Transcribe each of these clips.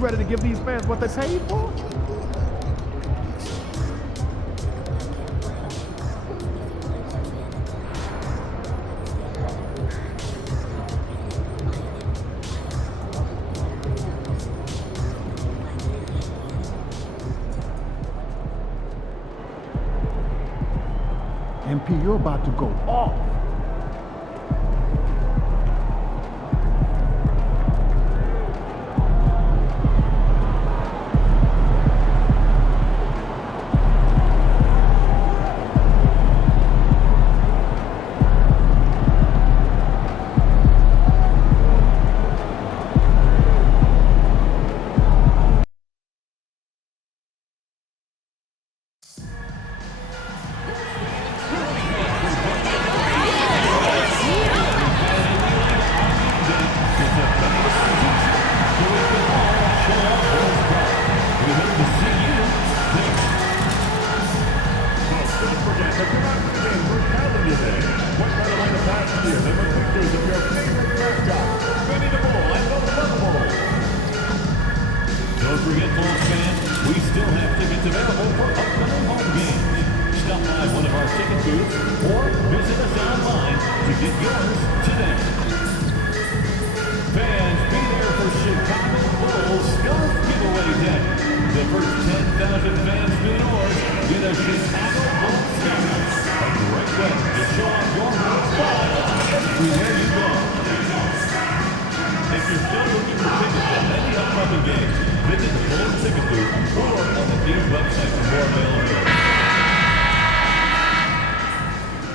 You ready to give these fans what they paid for? MP, you're about to go off. Don't forget, Bulls fans, we still have tickets available for upcoming home games. Stop by one of our ticket booths or visit us online to get yours today. Fans, be there for Chicago Bulls Scarf Giveaway Day. The first 10,000 fans to yours get a Chicago Bulls scarf. A great way to show off your home pride everywhere you go. If you're still looking for tickets to any upcoming games, visit the Bulls ticket booth or on the team's website for more availability.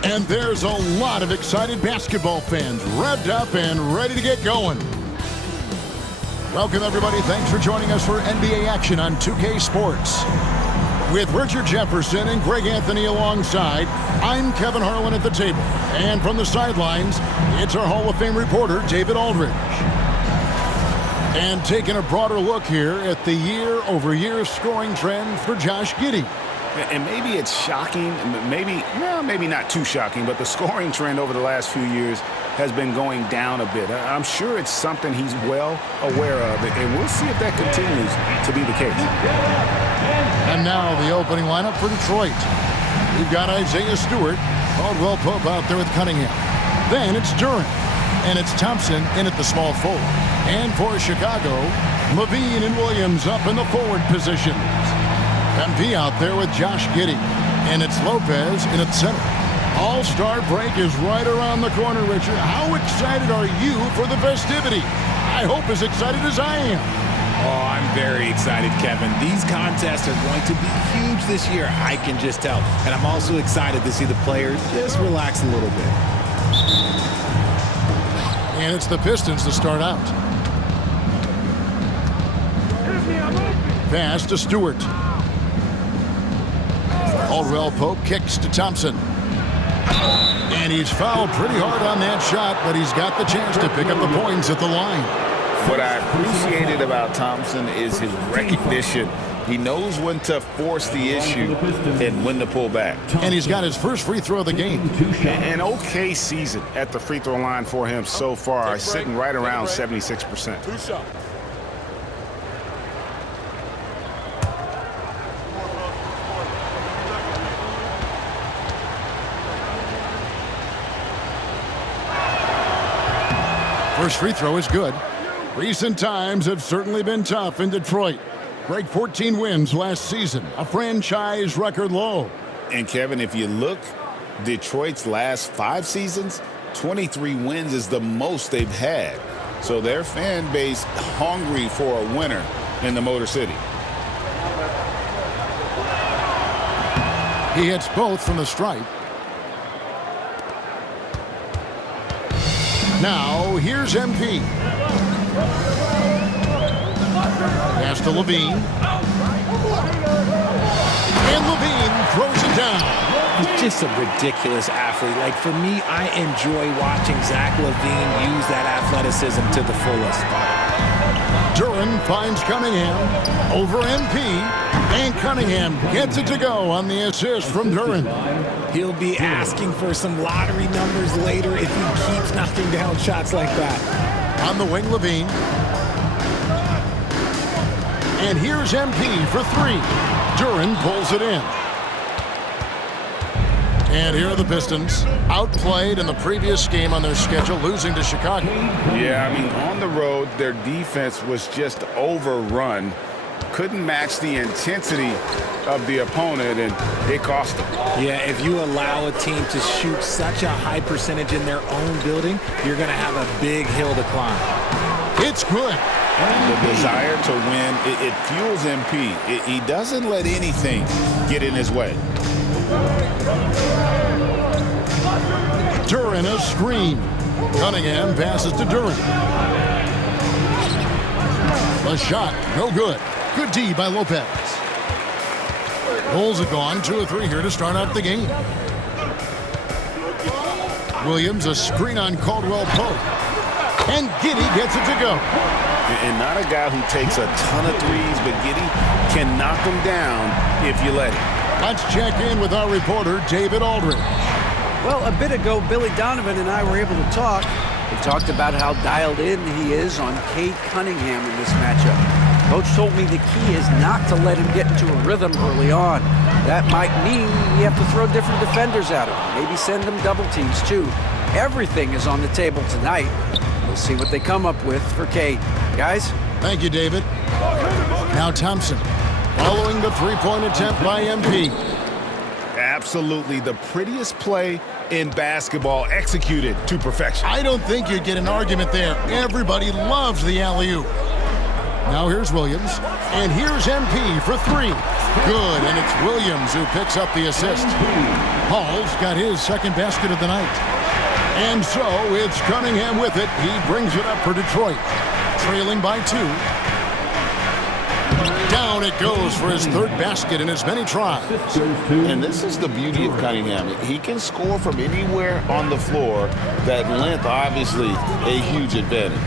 And there's a lot of excited basketball fans revved up and ready to get going. Welcome, everybody. Thanks for joining us for NBA action on 2K Sports. With Richard Jefferson and Greg Anthony alongside, I'm Kevin Harlan at the table. And from the sidelines, it's our Hall of Fame reporter, David Aldridge. And taking a broader look here at the year-over-year scoring trend for Josh Giddey. And maybe it's shocking, maybe not too shocking, but the scoring trend over the last few years has been going down a bit. I'm sure it's something he's well aware of, and we'll see if that continues to be the case. And now the opening lineup for Detroit. We've got Isaiah Stewart, Caldwell Pope out there with Cunningham. Then it's Durant, and it's Thompson in at the small forward. And for Chicago, Levine and Williams up in the forward positions. MP out there with Josh Giddey, and it's Lopez in at center. All-Star break is right around the corner, Richard. How excited are you for the festivity? I hope as excited as I am. Oh, I'm very excited, Kevin. These contests are going to be huge this year, I can just tell. And I'm also excited to see the players just relax a little bit. And it's the Pistons to start out. Pass to Stewart. Caldwell Pope kicks to Thompson. And he's fouled pretty hard on that shot, but he's got the chance to pick up the points at the line. What I appreciated about Thompson is his recognition. He knows when to force the issue and when to pull back. And he's got his first free throw of the game. An okay season at the free throw line for him so far, sitting right around 76%. First free throw is good. Recent times have certainly been tough in Detroit. Break 14 wins last season, a franchise record low. And Kevin, if you look, Detroit's last 5 seasons, 23 wins is the most they've had. So their fan base hungry for a winner in the Motor City. He hits both from the stripe. Now, here's MP. Pass to Levine. And Levine throws it down. He's just a ridiculous athlete. Like, for me, I enjoy watching Zach LaVine use that athleticism to the fullest. Durant finds Cunningham over MP. And Cunningham gets it to go on the assist from Durant. He'll be asking for some lottery numbers later if he keeps knocking down shots like that. On the wing, Levine. And here's MP for three. Duren pulls it in. And here are the Pistons, outplayed in the previous game on their schedule, losing to Chicago. Yeah, I mean, on the road, their defense was just overrun. Couldn't match the intensity of the opponent, and it cost them. Yeah, if you allow a team to shoot such a high percentage in their own building, you're going to have a big hill to climb. It's good. The desire to win, it fuels MP. He doesn't let anything get in his way. Duren a screen. Cunningham passes to Duren. A shot, no good. Good D by Lopez. Bulls have gone 2 or 3 here to start out the game. Williams a screen on Caldwell Pope. And Giddey gets it to go. And not a guy who takes a ton of threes, but Giddey can knock them down if you let him. Let's check in with our reporter, David Aldridge. Well, a bit ago, Billy Donovan and I were able to talk. We talked about how dialed in he is on Cade Cunningham in this matchup. Coach told me the key is not to let him get into a rhythm early on. That might mean you have to throw different defenders at him. Maybe send them double teams, too. Everything is on the table tonight. We'll see what they come up with for Cade. Guys? Thank you, David. Now Thompson, following the three-point attempt by MP. Absolutely the prettiest play in basketball, executed to perfection. I don't think you'd get an argument there. Everybody loves the alley-oop. Now here's Williams, and here's MP for three. Good, and it's Williams who picks up the assist. Hall's got his second basket of the night. And so it's Cunningham with it. He brings it up for Detroit, trailing by 2. Down it goes for his third basket in as many tries. And this is the beauty of Cunningham. He can score from anywhere on the floor. That length, obviously, a huge advantage.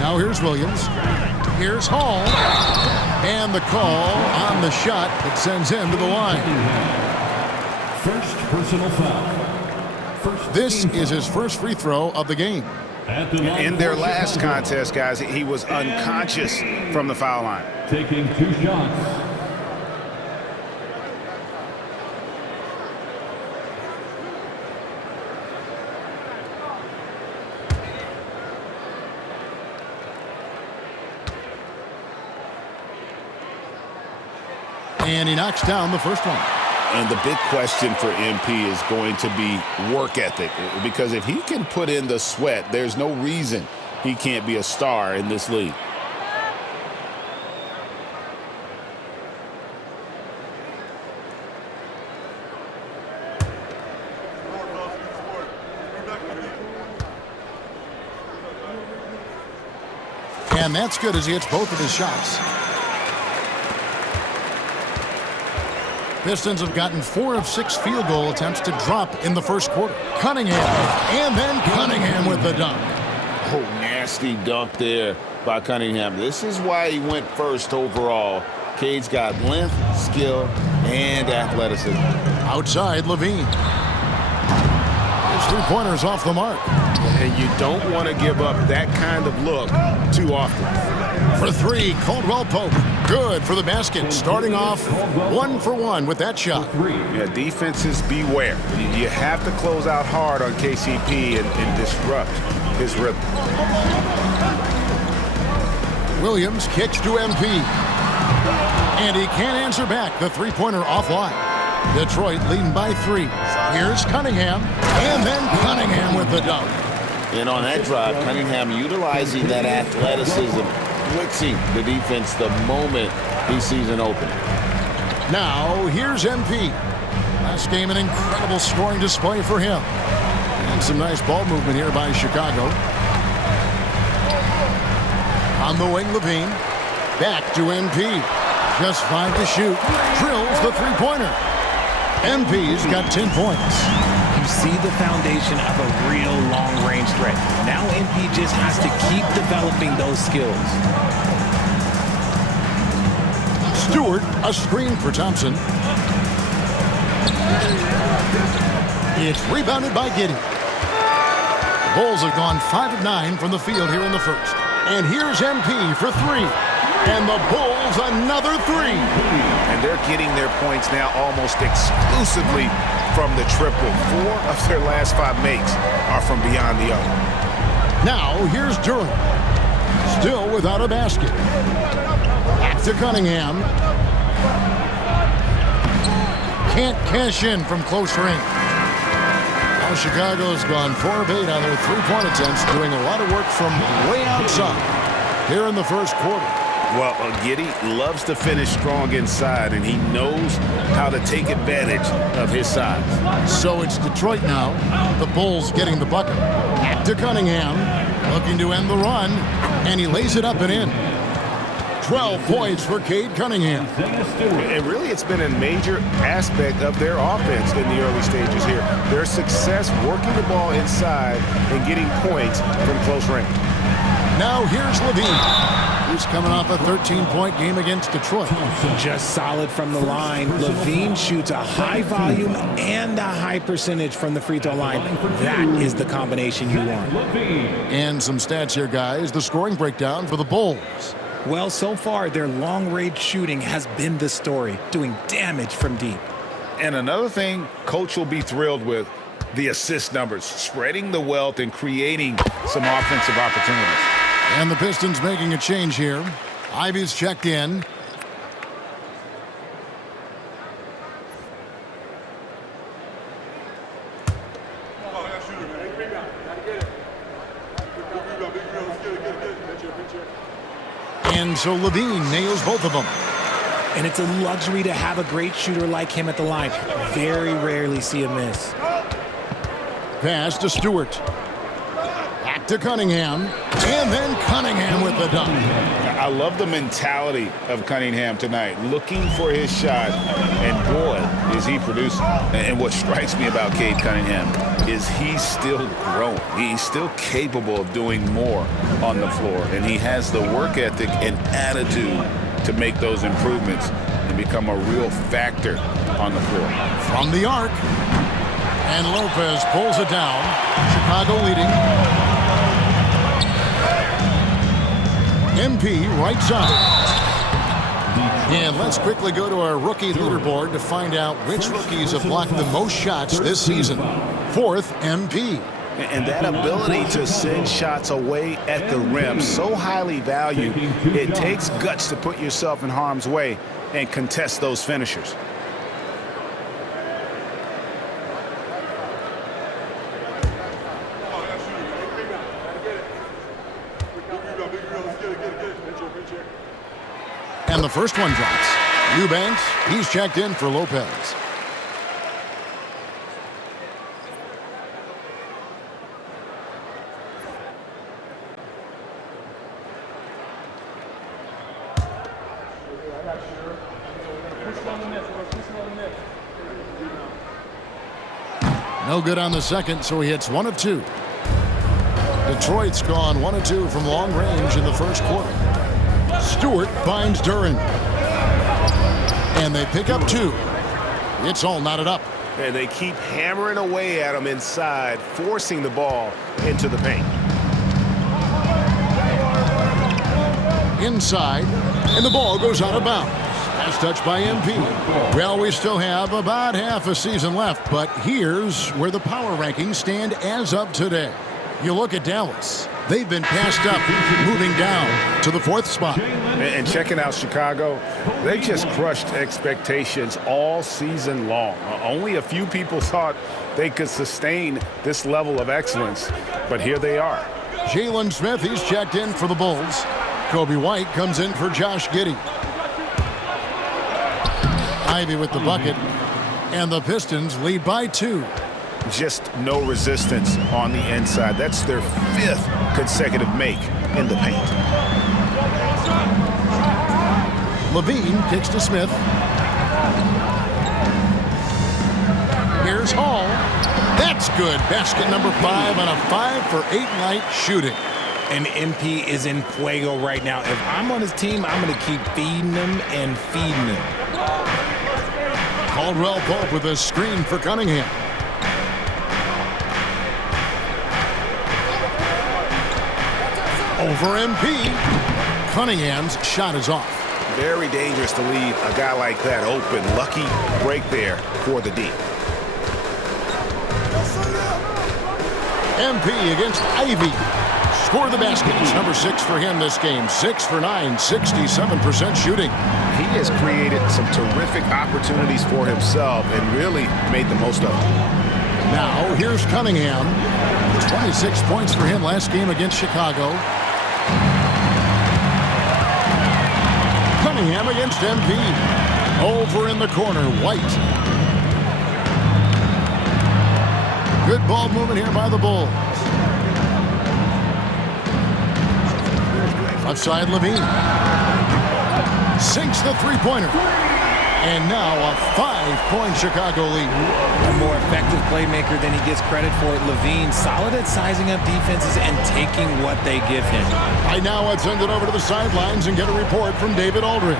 Now here's Williams. Here's Hall. And the call on the shot that sends him to the line. First personal foul. This is his first free throw of the game. In their last contest, guys, he was unconscious from the foul line. Taking 2 shots. And he knocks down the first one. And the big question for MP is going to be work ethic. Because if he can put in the sweat, there's no reason he can't be a star in this league. And that's good as he hits both of his shots. Pistons have gotten 4 of 6 field goal attempts to drop in the first quarter. Cunningham, and then Cunningham with the dunk. Oh, nasty dunk there by Cunningham. This is why he went first overall. Cade's got length, skill, and athleticism. Outside, Levine. His three-pointer's off the mark. And you don't want to give up that kind of look too often. For 3, Caldwell Pope. Good for the basket. Starting off 1 for 1 with that shot. Yeah, defenses beware. You have to close out hard on KCP and disrupt his rhythm. Williams kicks to MP. And he can't answer back. The three-pointer offline. Detroit leading by 3. Here's Cunningham. And then Cunningham with the dunk. And on that drive, Cunningham utilizing that athleticism, blitzing the defense the moment he sees an opening. Now, here's MP. Last game, an incredible scoring display for him. And some nice ball movement here by Chicago. On the wing, Levine. Back to MP. Just 5 to shoot. Drills the three-pointer. MP's got 10 points. You see the foundation of a real long-range threat. Now MP just has to keep developing those skills. Stewart, a screen for Thompson. It's rebounded by Giddey. The Bulls have gone 5 of 9 from the field here in the first. And here's MP for 3. And the Bulls another three. And they're getting their points now almost exclusively from the triple. 4 of their last 5 makes are from beyond the arc. Now here's Durant. Still without a basket. Back to Cunningham. Can't cash in from close range. Now Chicago's gone 4 of 8 on their three-point attempts, doing a lot of work from way outside here in the first quarter. Well, Giddey loves to finish strong inside, and he knows how to take advantage of his size. So it's Detroit now. The Bulls getting the bucket. Back to Cunningham, looking to end the run, and he lays it up and in. 12 points for Cade Cunningham. And really, it's been a major aspect of their offense in the early stages here. Their success working the ball inside and getting points from close range. Now here's Levine. He's coming off a 13-point game against Detroit. Just solid from the line. Levine shoots a high volume and a high percentage from the free throw line. That is the combination you want. And some stats here, guys. The scoring breakdown for the Bulls. Well, so far, their long-range shooting has been the story, doing damage from deep. And another thing Coach will be thrilled with, the assist numbers, spreading the wealth and creating some offensive opportunities. And the Pistons making a change here. Ivy's checked in. And so Levine nails both of them. And it's a luxury to have a great shooter like him at the line. Very rarely see a miss. Pass to Stewart. Back to Cunningham. And then Cunningham with the dunk. I love the mentality of Cunningham tonight, looking for his shot, and boy, is he producing. And what strikes me about Cade Cunningham is he's still growing. He's still capable of doing more on the floor, and he has the work ethic and attitude to make those improvements and become a real factor on the floor. From the arc, and Lopez pulls it down. Chicago leading. MP right side. And let's quickly go to our rookie leaderboard to find out which rookies have blocked the most shots this season. 4th, MP. And that ability to send shots away at the rim, so highly valued. It takes guts to put yourself in harm's way and contest those finishers. And the first one drops. Eubanks, he's checked in for Lopez. No good on the second, so he hits 1 of 2. Detroit's gone 1 of 2 from long range in the first quarter. Stewart finds Durant. And they pick up 2. It's all knotted up. And they keep hammering away at him inside, forcing the ball into the paint. Inside, and the ball goes out of bounds. Pass touched by MP. Well, we still have about half a season left, but here's where the power rankings stand as of today. You look at Dallas. They've been passed up, moving down to the 4th spot. And checking out Chicago, they just crushed expectations all season long. Only a few people thought they could sustain this level of excellence, but here they are. Jalen Smith, he's checked in for the Bulls. Kobe White comes in for Josh Giddey. Ivy with the bucket, and the Pistons lead by 2. Just no resistance on the inside. That's their 5th consecutive make in the paint. Levine kicks to Smith. Here's Hall. That's good. Basket number 5 on a 5-for-8 night shooting. And MP is in fuego right now. If I'm on his team, I'm going to keep feeding him and feeding him. Caldwell Pope with a screen for Cunningham. Over MP. Cunningham's shot is off. Very dangerous to leave a guy like that open. Lucky break there for the D. MP against Ivy. Score the basket. It's number 6 for him this game. 6 for 9, 67% shooting. He has created some terrific opportunities for himself and really made the most of them. Now, here's Cunningham. 26 points for him last game against Chicago. Cunningham against MP. Over in the corner, White. Good ball movement here by the Bulls. Left side, Levine. Sinks the three-pointer. And now a 5-point Chicago lead. A more effective playmaker than he gets credit for. Levine, solid at sizing up defenses and taking what they give him. Right now, let's send it over to the sidelines and get a report from David Aldridge.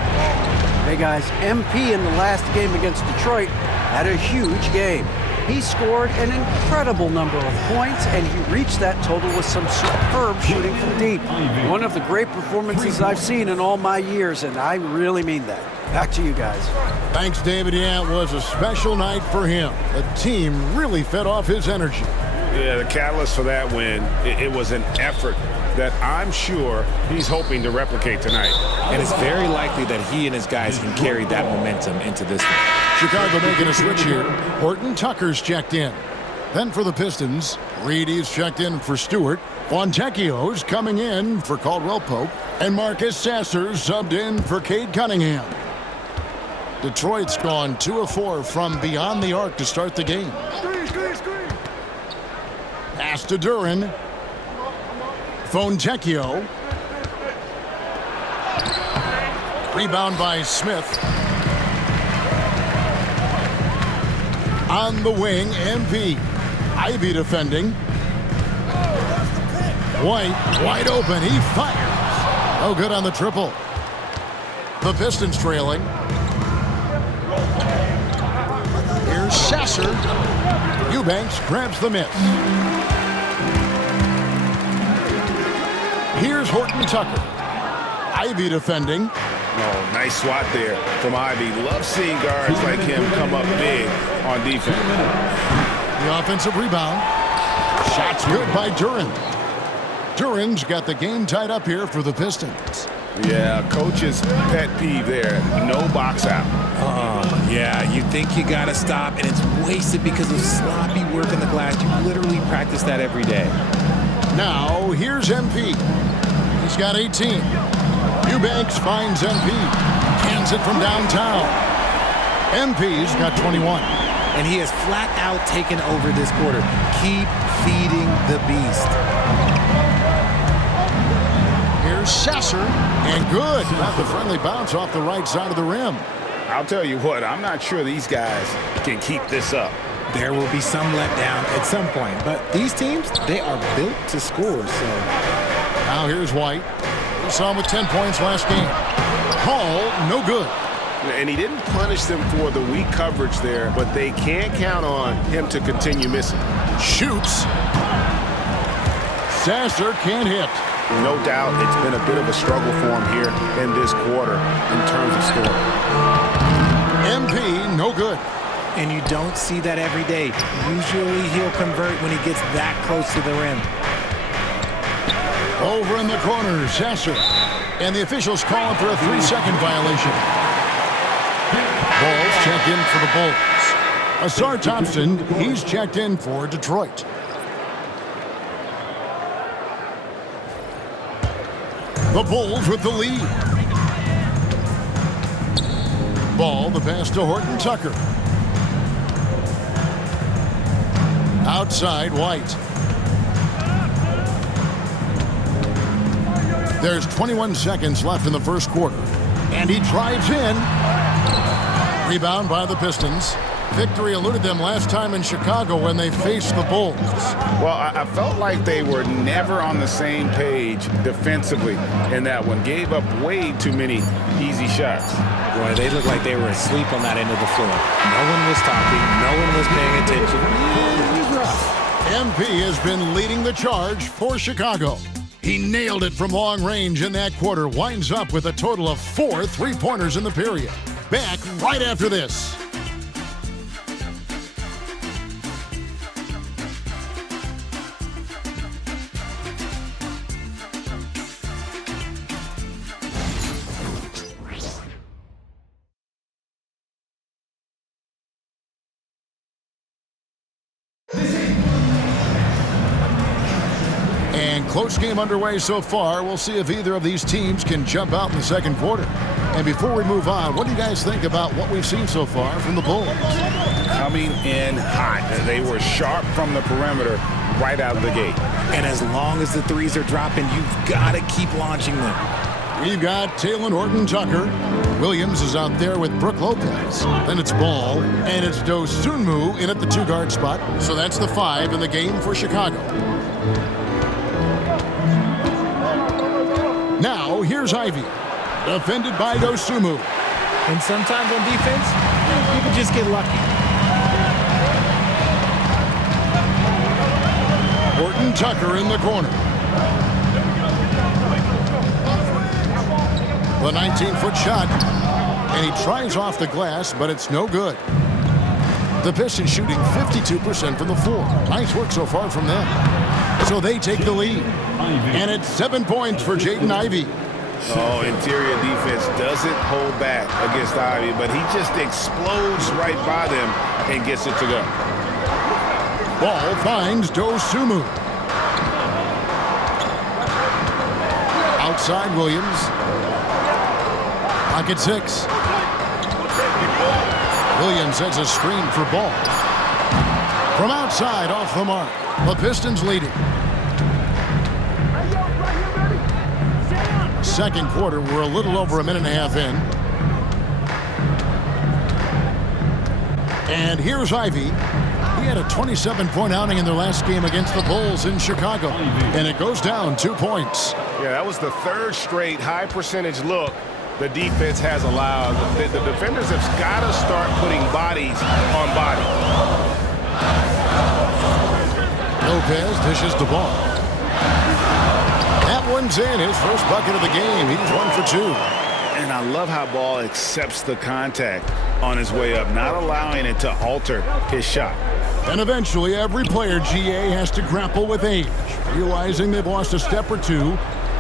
Hey guys, MP in the last game against Detroit had a huge game. He scored an incredible number of points, and he reached that total with some superb shooting from deep. One of the great performances I've seen in all my years, and I really mean that. Back to you guys. Thanks, David. Yeah, it was a special night for him. The team really fed off his energy. Yeah, the catalyst for that win, it was an effort that I'm sure he's hoping to replicate tonight. And it's very likely that he and his guys can carry that momentum into this one. Chicago making a switch here. Horton Tucker's checked in. Then for the Pistons, Reedy's checked in for Stewart. Fontecchio's coming in for Caldwell Pope. And Marcus Sasser subbed in for Cade Cunningham. Detroit's gone 2 of 4 from beyond the arc to start the game. Pass to Duren. Fontecchio. Rebound by Smith. On the wing, MP. Ivy defending. White, wide open. He fires. Oh, good on the triple. The Pistons trailing. Here's Sasser. Eubanks grabs the miss. Here's Horton Tucker. Ivy defending. Oh, nice swat there from Ivy. Love seeing guards like him come up big on defense. The offensive rebound. Shot's good by Duren. Duren's got the game tied up here for the Pistons. Yeah, coach's pet peeve there. No box out. Yeah, you think you got to stop, and it's wasted because of sloppy work in the glass. You literally practice that every day. Now, here's MP. He's got 18. Eubanks finds MP. Cans it from downtown. MP's got 21. And he has flat out taken over this quarter. Keep feeding the beast. Here's Sasser. And good. Got the friendly bounce off the right side of the rim. I'll tell you what, I'm not sure these guys can keep this up. There will be some letdown at some point. But these teams, they are built to score. So now here's White. We saw him with 10 points last game. Hall, no good. And he didn't punish them for the weak coverage there, but they can't count on him to continue missing. Shoots. Sasser can't hit. No doubt it's been a bit of a struggle for him here in this quarter in terms of scoring. MP, no good. And you don't see that every day. Usually he'll convert when he gets that close to the rim. Over in the corner, Sasser. And the officials calling for a 3-second violation. Balls checked in for the Bulls. Asar Thompson, he's checked in for Detroit. The Bulls with the lead. Ball, the pass to Horton Tucker. Outside, White. There's 21 seconds left in the first quarter. And he drives in. Rebound by the Pistons. Victory eluded them last time in Chicago when they faced the Bulls. Well, I felt like they were never on the same page defensively in that one. Gave up way too many easy shots. Boy, they looked like they were asleep on that end of the floor. No one was talking. No one was paying attention. It was rough. MP has been leading the charge for Chicago. He nailed it from long range in that quarter. Winds up with a total of 4 3-pointers in the period. Back right after this. And close game underway so far. We'll see if either of these teams can jump out in the second quarter. And before we move on, what do you guys think about what we've seen so far from the Bulls? Coming in hot. They were sharp from the perimeter right out of the gate. And as long as the threes are dropping, you've got to keep launching them. We've got Taylor Horton-Tucker. Williams is out there with Brook Lopez. Then it's Ball, and it's Dosunmu in at the 2-guard spot. So that's the 5 in the game for Chicago. Now, here's Ivy, defended by Dosunmu. And sometimes on defense, you can just get lucky. Horton-Tucker in the corner. The 19-foot shot, and he tries off the glass, but it's no good. The Pistons shooting 52% from the floor. Nice work so far from them. So they take the lead. And it's 7 points for Jaden Ivey. Oh, interior defense doesn't hold back against Ivy, but he just explodes right by them and gets it to go. Ball finds Dosunmu. Outside Williams. Pocket 6. Williams sets a screen for Ball. From outside, off the mark. The Pistons leading. Second quarter, we're a little over a minute and a half in. And here's Ivy. He had a 27-point outing in their last game against the Bulls in Chicago. And it goes down 2 points. Yeah, that was the third straight high-percentage look the defense has allowed. The defenders have got to start putting bodies on body. Lopez dishes the ball. That one's in. His first bucket of the game. He's 1 for 2. And I love how Ball accepts the contact on his way up, not allowing it to alter his shot. And eventually, every player, GA, has to grapple with age, realizing they've lost a step or two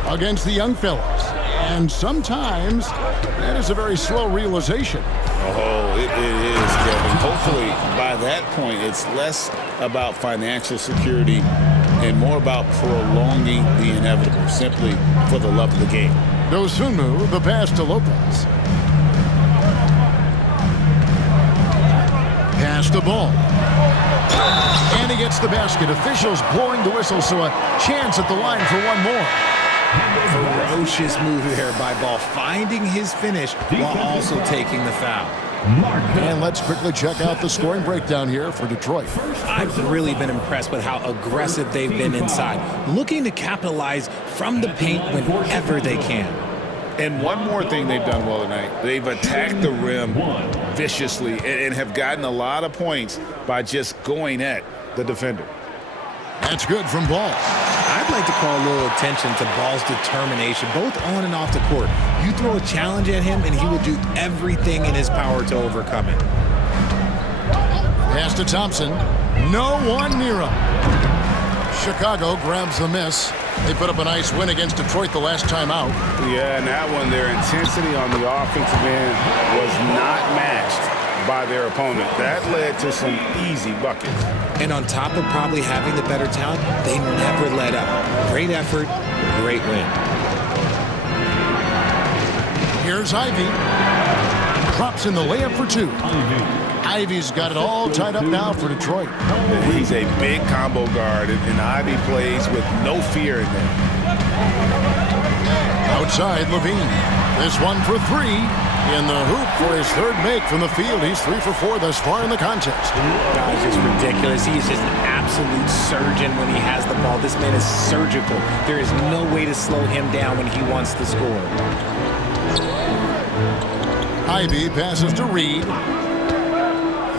against the young fellas. And sometimes that is a very slow realization. Oh, it is, Kevin. Hopefully, by that point, it's less about financial security and more about prolonging the inevitable, simply for the love of the game. Dosunmu, the pass to Lopez. Pass the ball. And he gets the basket. Officials blowing the whistle, so a chance at the line for one more. Ferocious move there by Ball, finding his finish while also taking the foul. And let's quickly check out the scoring breakdown here for Detroit. I've really been impressed with how aggressive they've been inside, looking to capitalize from the paint whenever they can. And one more thing they've done well tonight. They've attacked the rim viciously and have gotten a lot of points by just going at the defender. That's good from Ball. I'd like to call a little attention to Ball's determination, both on and off the court. You throw a challenge at him, and he will do everything in his power to overcome it. Pass to Thompson. No one near him. Chicago grabs the miss. They put up a nice win against Detroit the last time out. Yeah, and that one, their intensity on the offensive end was not matched by their opponent. That led to some easy buckets. And on top of probably having the better talent, they never let up. Great effort, great win. Here's Ivy. Drops in the layup for 2. Ivy's got it all tied up now for Detroit. He's a big combo guard, and Ivy plays with no fear in there. Outside, Levine. This one for 3. In the hoop for his third make from the field. He's 3 for 4 thus far in the contest. Guy's just ridiculous. He's just an absolute surgeon when he has the ball. This man is surgical. There is no way to slow him down when he wants to score. Ivy passes to Reed.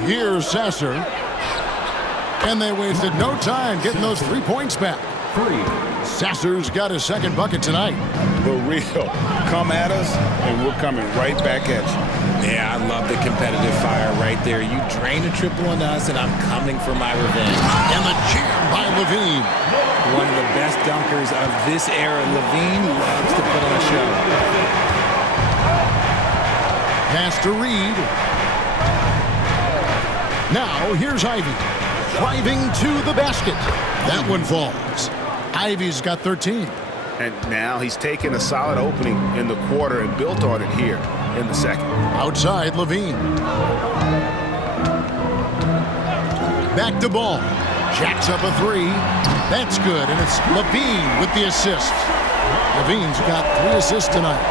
Here's Sasser. And they wasted no time getting those 3 points back. Sasser's got his second bucket tonight. For real. Come at us, and we're coming right back at you. Yeah, I love the competitive fire right there. You drain a triple on us, and I'm coming for my revenge. And the jam by Levine. One of the best dunkers of this era. Levine loves to put on a show. Pass to Reed. Now here's Ivy. Driving to the basket. That one falls. Ivy's got 13. And now he's taken a solid opening in the quarter and built on it here in the second. Outside, Levine. Back to Ball. Jacks up a three. That's good, and it's Levine with the assist. Levine's got 3 assists tonight.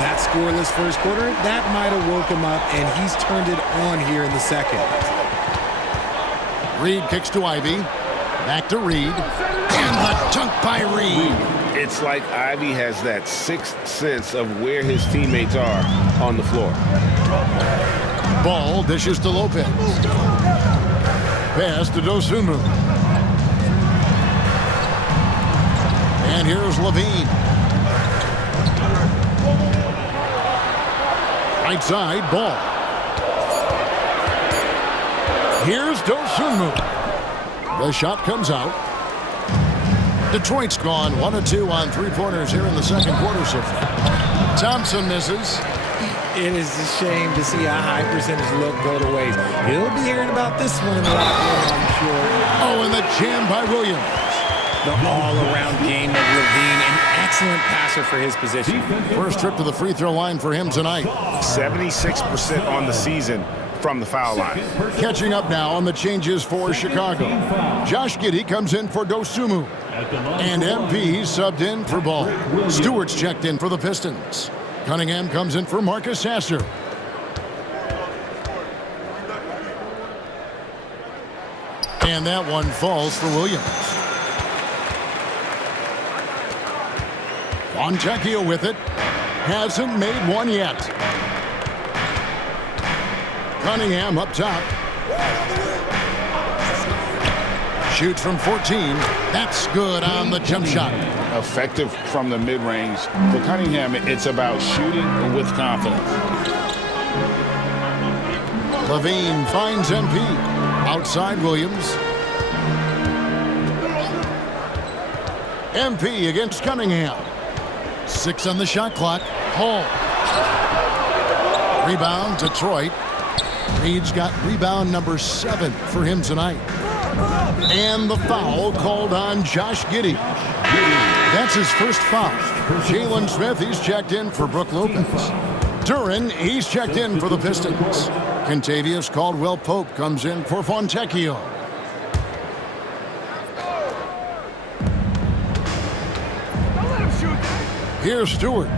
That scoreless first quarter, that might have woke him up, and he's turned it on here in the second. Reed kicks to Ivy. Back to Reed. And the dunk by Reed. It's like Ivy has that sixth sense of where his teammates are on the floor. Ball dishes to Lopez. Pass to Dosunmu. And here's Levine. Right side, Ball. Here's Dosunmu. The shot comes out. Detroit's gone 1 of 2 on 3-pointers here in the second quarter so far. Thompson misses. It is a shame to see a high percentage look go to waste. He'll be hearing about this one in the locker room, I'm sure. Oh, and the jam by Williams. The all-around game of Levine, an excellent passer for his position. First trip to the free throw line for him tonight. 76% on the season from the foul line. Catching up now on the changes for Chicago. Josh Giddey comes in for Dosunmu. And MP subbed in for Ball. Stewart's checked in for the Pistons. Cunningham comes in for Marcus Sasser. And that one falls for Williams. Fontecchio with it. Hasn't made one yet. Cunningham up top. Shoots from 14. That's good on the jump shot. Effective from the mid-range. For Cunningham, it's about shooting with confidence. Levine finds MP. Outside Williams. MP against Cunningham. 6 on the shot clock. Hall. Rebound, Detroit. Reed's got rebound number 7 for him tonight. And the foul called on Josh Giddey. That's his first foul. Jalen Smith, he's checked in for Brook Lopez. Duran, he's checked in for the Pistons. Contavious Caldwell-Pope comes in for Fontecchio. Here's Stewart.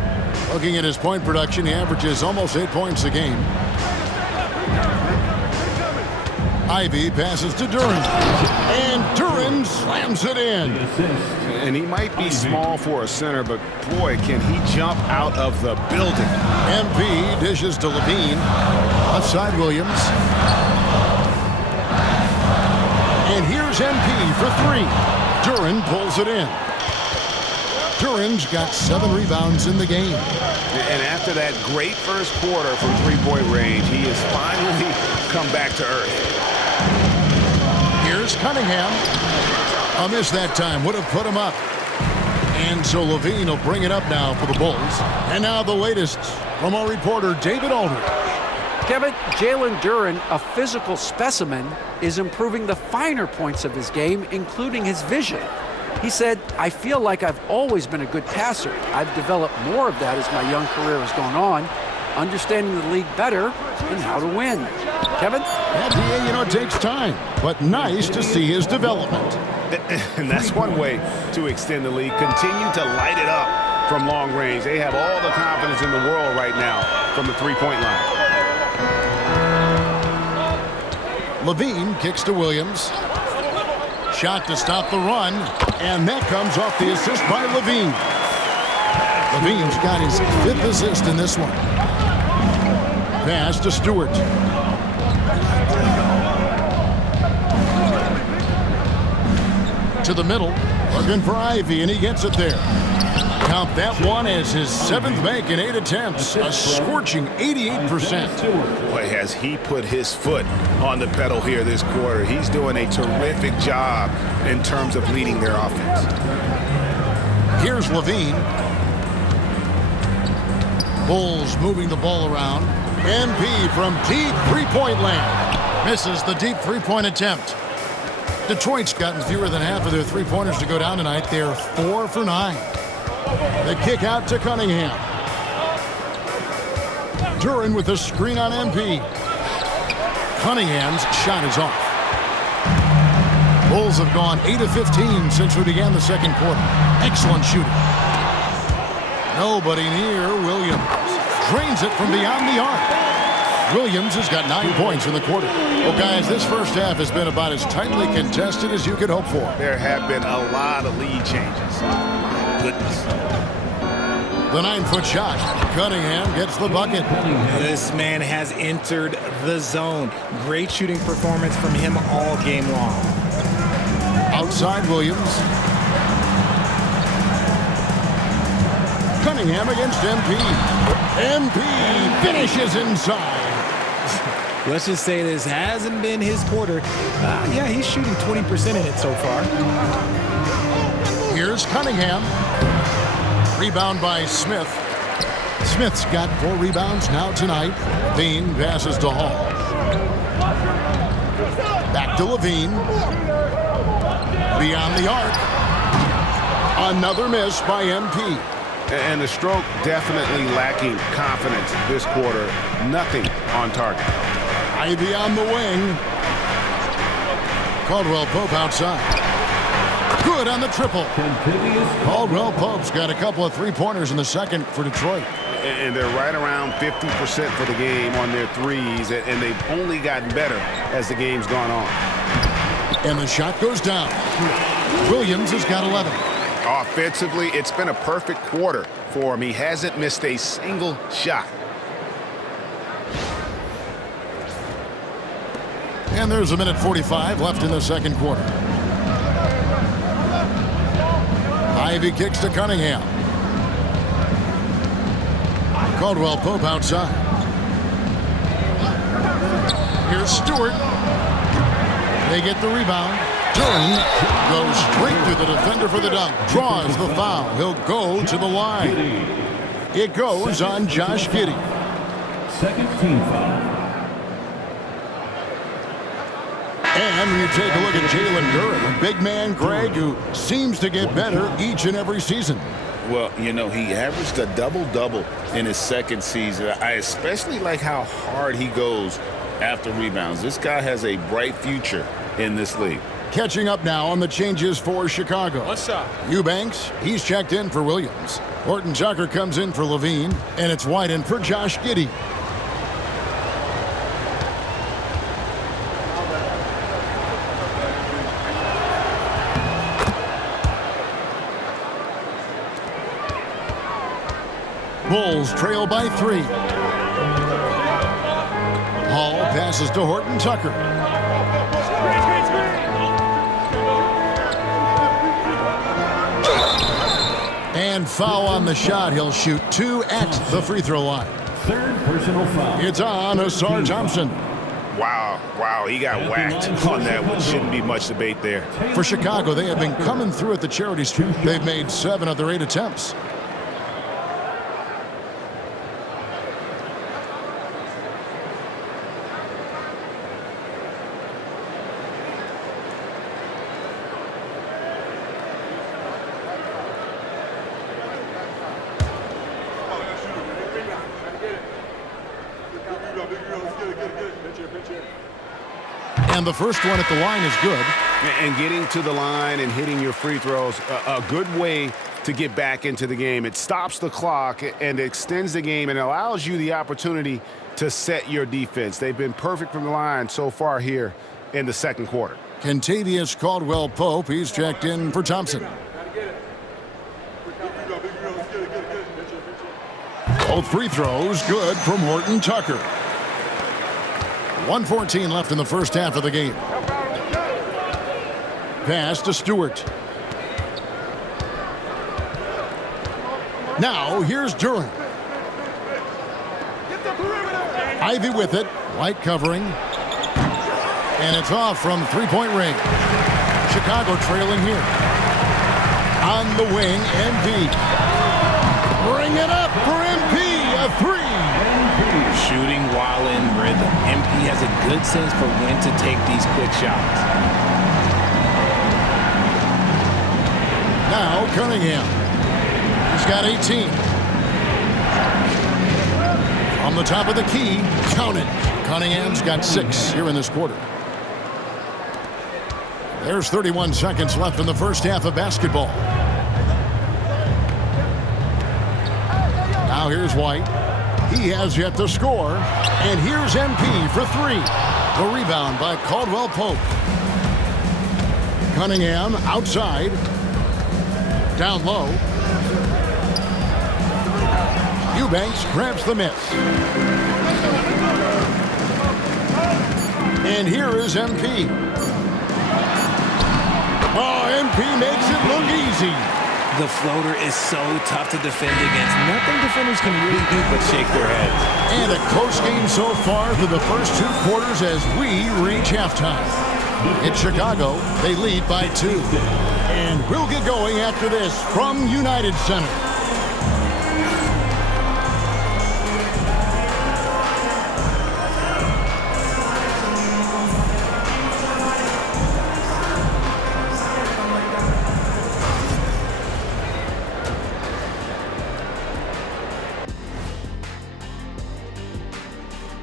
Looking at his point production, he averages almost 8 points a game. Ivy passes to Duran. And Duran slams it in. And he might be small for a center, but boy, can he jump out of the building. MP dishes to Levine. Outside Williams. And here's MP for 3. Duran pulls it in. Duran's got 7 rebounds in the game. And after that great first quarter from three-point range, he has finally come back to earth. Here's Cunningham. A miss that time. Would have put him up. And so Levine will bring it up now for the Bulls. And now the latest from our reporter, David Aldridge. Kevin, Jalen Duran, a physical specimen, is improving the finer points of his game, including his vision. He said, "I feel like I've always been a good passer. I've developed more of that as my young career has gone on, understanding the league better and how to win." Kevin? Yeah, DA, it takes time, but nice to see his development. And that's one way to extend the league. Continue to light it up from long range. They have all the confidence in the world right now from the three-point line. Levine kicks to Williams. Shot to stop the run, and that comes off the assist by Levine. Levine's got his 5th assist in this one. Pass to Stewart. To the middle. Looking for Ivy, and he gets it there. Count that one as his 7th make in 8 attempts, a scorching 88%. Boy, has he put his foot on the pedal here this quarter. He's doing a terrific job in terms of leading their offense. Here's Levine. Bulls moving the ball around. MP from deep three-point land. Misses the deep three-point attempt. Detroit's gotten fewer than half of their three-pointers to go down tonight. They're 4 for 9. The kick out to Cunningham. Duran with the screen on MP. Cunningham's shot is off. Bulls have gone 8 of 15 since we began the second quarter. Excellent shooting. Nobody near Williams. Drains it from beyond the arc. Williams has got 9 points in the quarter. Well, guys, this first half has been about as tightly contested as you could hope for. There have been a lot of lead changes. My goodness. The 9-foot shot. Cunningham gets the bucket. This man has entered the zone. Great shooting performance from him all game long. Outside Williams. Cunningham against MP. MP finishes inside. Let's just say this hasn't been his quarter. Yeah, he's shooting 20% in it so far. Here's Cunningham. Rebound by Smith. Smith's got 4 rebounds now tonight. Levine passes to Hall. Back to Levine. Beyond the arc. Another miss by MP. And the stroke definitely lacking confidence this quarter. Nothing on target. Ivy on the wing. Caldwell Pope outside. Good on the triple. Caldwell Pope's got a couple of three-pointers in the second for Detroit. And they're right around 50% for the game on their threes, and they've only gotten better as the game's gone on. And the shot goes down. Williams has got 11. Offensively, it's been a perfect quarter for him. He hasn't missed a single shot. And there's 1:45 left in the second quarter. Ivy kicks to Cunningham. Caldwell Pope outside. Here's Stewart. They get the rebound. Duran goes straight to the defender for the dunk. Draws the foul. He'll go to the line. It goes on Josh Giddey. Second team foul. And when you take a look at Jalen Duran, a big man, Greg, who seems to get better each and every season. Well, you know, he averaged a double-double in his second season. I especially like how hard he goes after rebounds. This guy has a bright future in this league. Catching up now on the changes for Chicago. What's up? Eubanks, he's checked in for Williams. Horton Tucker comes in for Levine, and it's White in for Josh Giddey. Bulls trail by 3. Hall passes to Horton Tucker. And foul on the shot. He'll shoot 2 at the free throw line. Third personal foul. It's on Asar Thompson. Wow, he got whacked on that one. Shouldn't be much debate there. For Chicago, they have been coming through at the charity stripe. They've made 7 of their 8 attempts. And the first one at the line is good. And getting to the line and hitting your free throws, a good way to get back into the game. It stops the clock and extends the game and allows you the opportunity to set your defense. They've been perfect from the line so far here in the second quarter. Kentavious Caldwell Pope, he's checked in for Thompson. Both free throws good from Horton Tucker. 1:14 left in the first half of the game. Pass to Stewart. Now, here's Durant. Ivy with it. White covering. And it's off from three-point range. Chicago trailing here. On the wing, MP. Bring it up for MP. A three. Shooting while in rhythm. MP has a good sense for when to take these quick shots. Now Cunningham. He's got 18. From the top of the key, count it. Cunningham's got 6 here in this quarter. There's 31 seconds left in the first half of basketball. Now here's White. He has yet to score. And here's MP for 3. The rebound by Caldwell Pope. Cunningham outside. Down low. Eubanks grabs the miss. And here is MP. Oh, MP makes it look easy. The floater is so tough to defend against. Nothing defenders can really do but shake their heads. And a close game so far through the first 2 quarters as we reach halftime. In Chicago, they lead by 2. And we'll get going after this from United Center.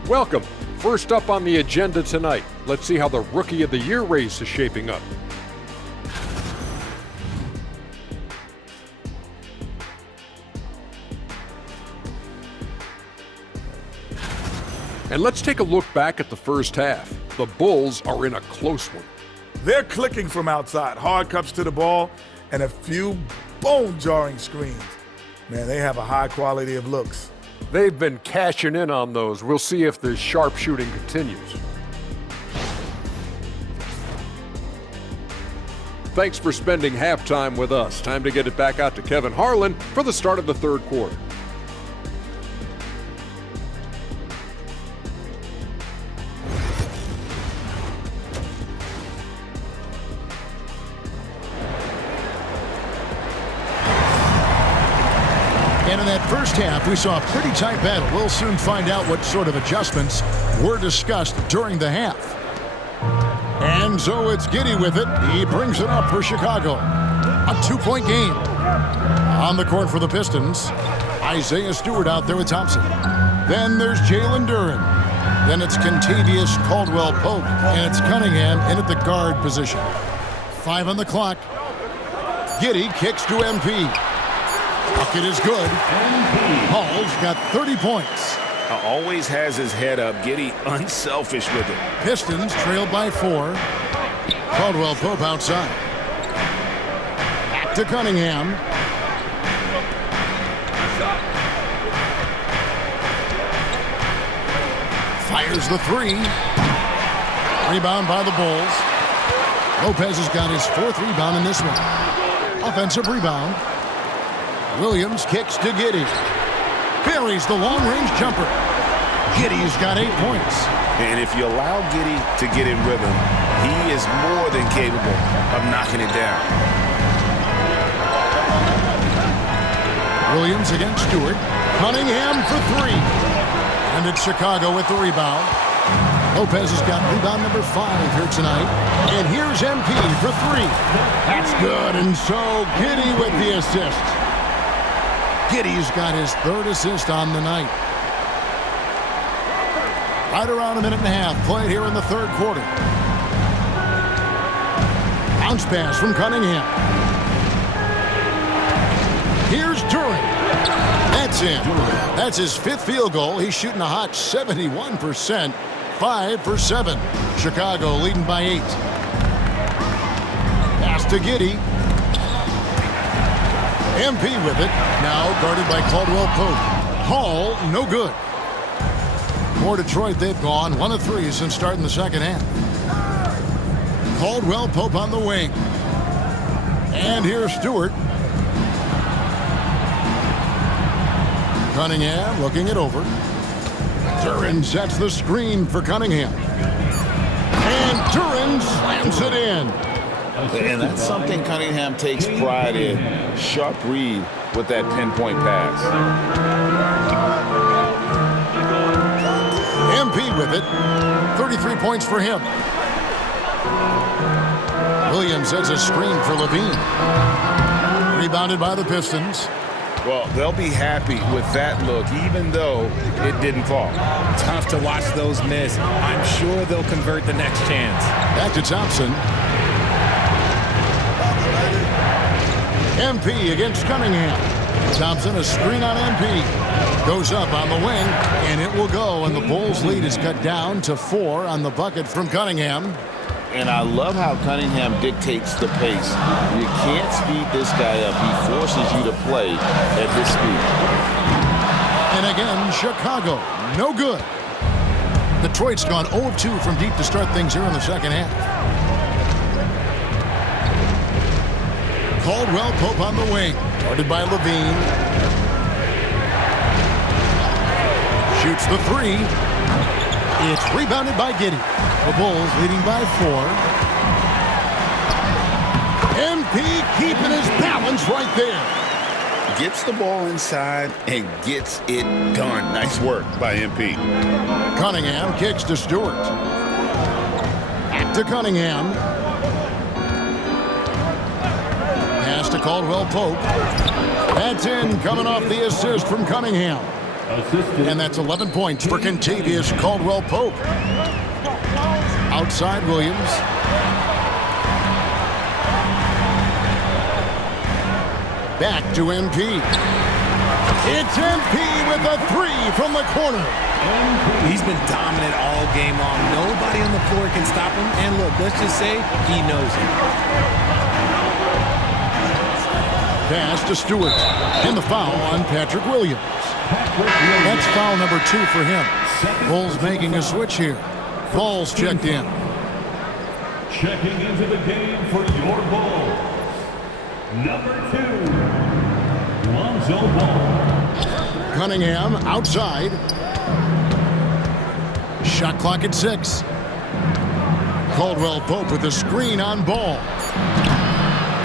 Welcome. First up on the agenda tonight, let's see how the Rookie of the Year race is shaping up. And let's take a look back at the first half. The Bulls are in a close one. They're clicking from outside, hard cuts to the ball, and a few bone-jarring screens. Man, they have a high quality of looks. They've been cashing in on those. We'll see if the sharp shooting continues. Thanks for spending halftime with us. Time to get it back out to Kevin Harlan for the start of the third quarter. And in that first half, we saw a pretty tight battle. We'll soon find out what sort of adjustments were discussed during the half. And so it's Giddey with it. He brings it up for Chicago. A 2-point game. On the court for the Pistons, Isaiah Stewart out there with Thompson. Then there's Jalen Duren. Then it's Kentavious Caldwell-Pope. And it's Cunningham in at the guard position. 5 on the clock. Giddey kicks to MP. Bucket is good. Hall's got 30 points. Always has his head up. Giddey unselfish with it. Pistons trailed by 4. Caldwell-Pope outside. Back to Cunningham. Fires the 3. Rebound by the Bulls. Lopez has got his 4th rebound in this one. Offensive rebound. Williams kicks to Giddey. Buries the long-range jumper. Giddey's got 8 points. And if you allow Giddey to get in rhythm, he is more than capable of knocking it down. Williams against Stewart. Cunningham for 3. And it's Chicago with the rebound. Lopez has got rebound number 5 here tonight. And here's MP for 3. That's good. And so Giddey with the assist. Giddey's got his 3rd assist on the night. Right around a minute and a half played here in the 3rd quarter. Bounce pass from Cunningham. Here's Duren. That's in. That's his 5th field goal. He's shooting a hot 71%. 5 for 7. Chicago leading by 8. Pass to Giddey. MP with it. Now guarded by Caldwell-Pope. Hall, no good. For Detroit, they've gone 1 of 3 since starting the second half. Caldwell-Pope on the wing. And here's Stewart. Cunningham looking it over. Duran sets the screen for Cunningham. And Duran slams it in. And that's something Cunningham takes pride in. Sharp read with that pinpoint pass. MP with it. 33 points for him. Williams sets a screen for Levine. Rebounded by the Pistons. Well, they'll be happy with that look, even though it didn't fall. Tough to watch those miss. I'm sure they'll convert the next chance. Back to Thompson. MP against Cunningham. Thompson, a screen on MP. Goes up on the wing, and it will go, and the Bulls' lead is cut down to 4 on the bucket from Cunningham. And I love how Cunningham dictates the pace. You can't speed this guy up. He forces you to play at his speed. And again, Chicago, no good. Detroit's gone 0-2 from deep to start things here in the second half. Caldwell Pope on the wing, guarded by Levine. Shoots the three. It's rebounded by Giddey. The Bulls leading by 4. MP keeping his balance right there. Gets the ball inside and gets it done. Nice work by MP. Cunningham kicks to Stewart. Back to Cunningham. Pass to Caldwell Pope. That's in, coming off the assist from Cunningham. And that's 11 points for Kentavious Caldwell Pope. Outside Williams. Back to MP. It's MP with a 3 from the corner. He's been dominant all game long. Nobody on the floor can stop him. And look, let's just say he knows it. Pass to Stewart. And the foul on Patrick Williams. That's foul number 2 for him. Bulls making a switch here. Ball's checked in. Checking into the game for your Bulls, number 2, Lonzo Ball. Cunningham outside. Shot clock at 6. Caldwell Pope with the screen on Ball.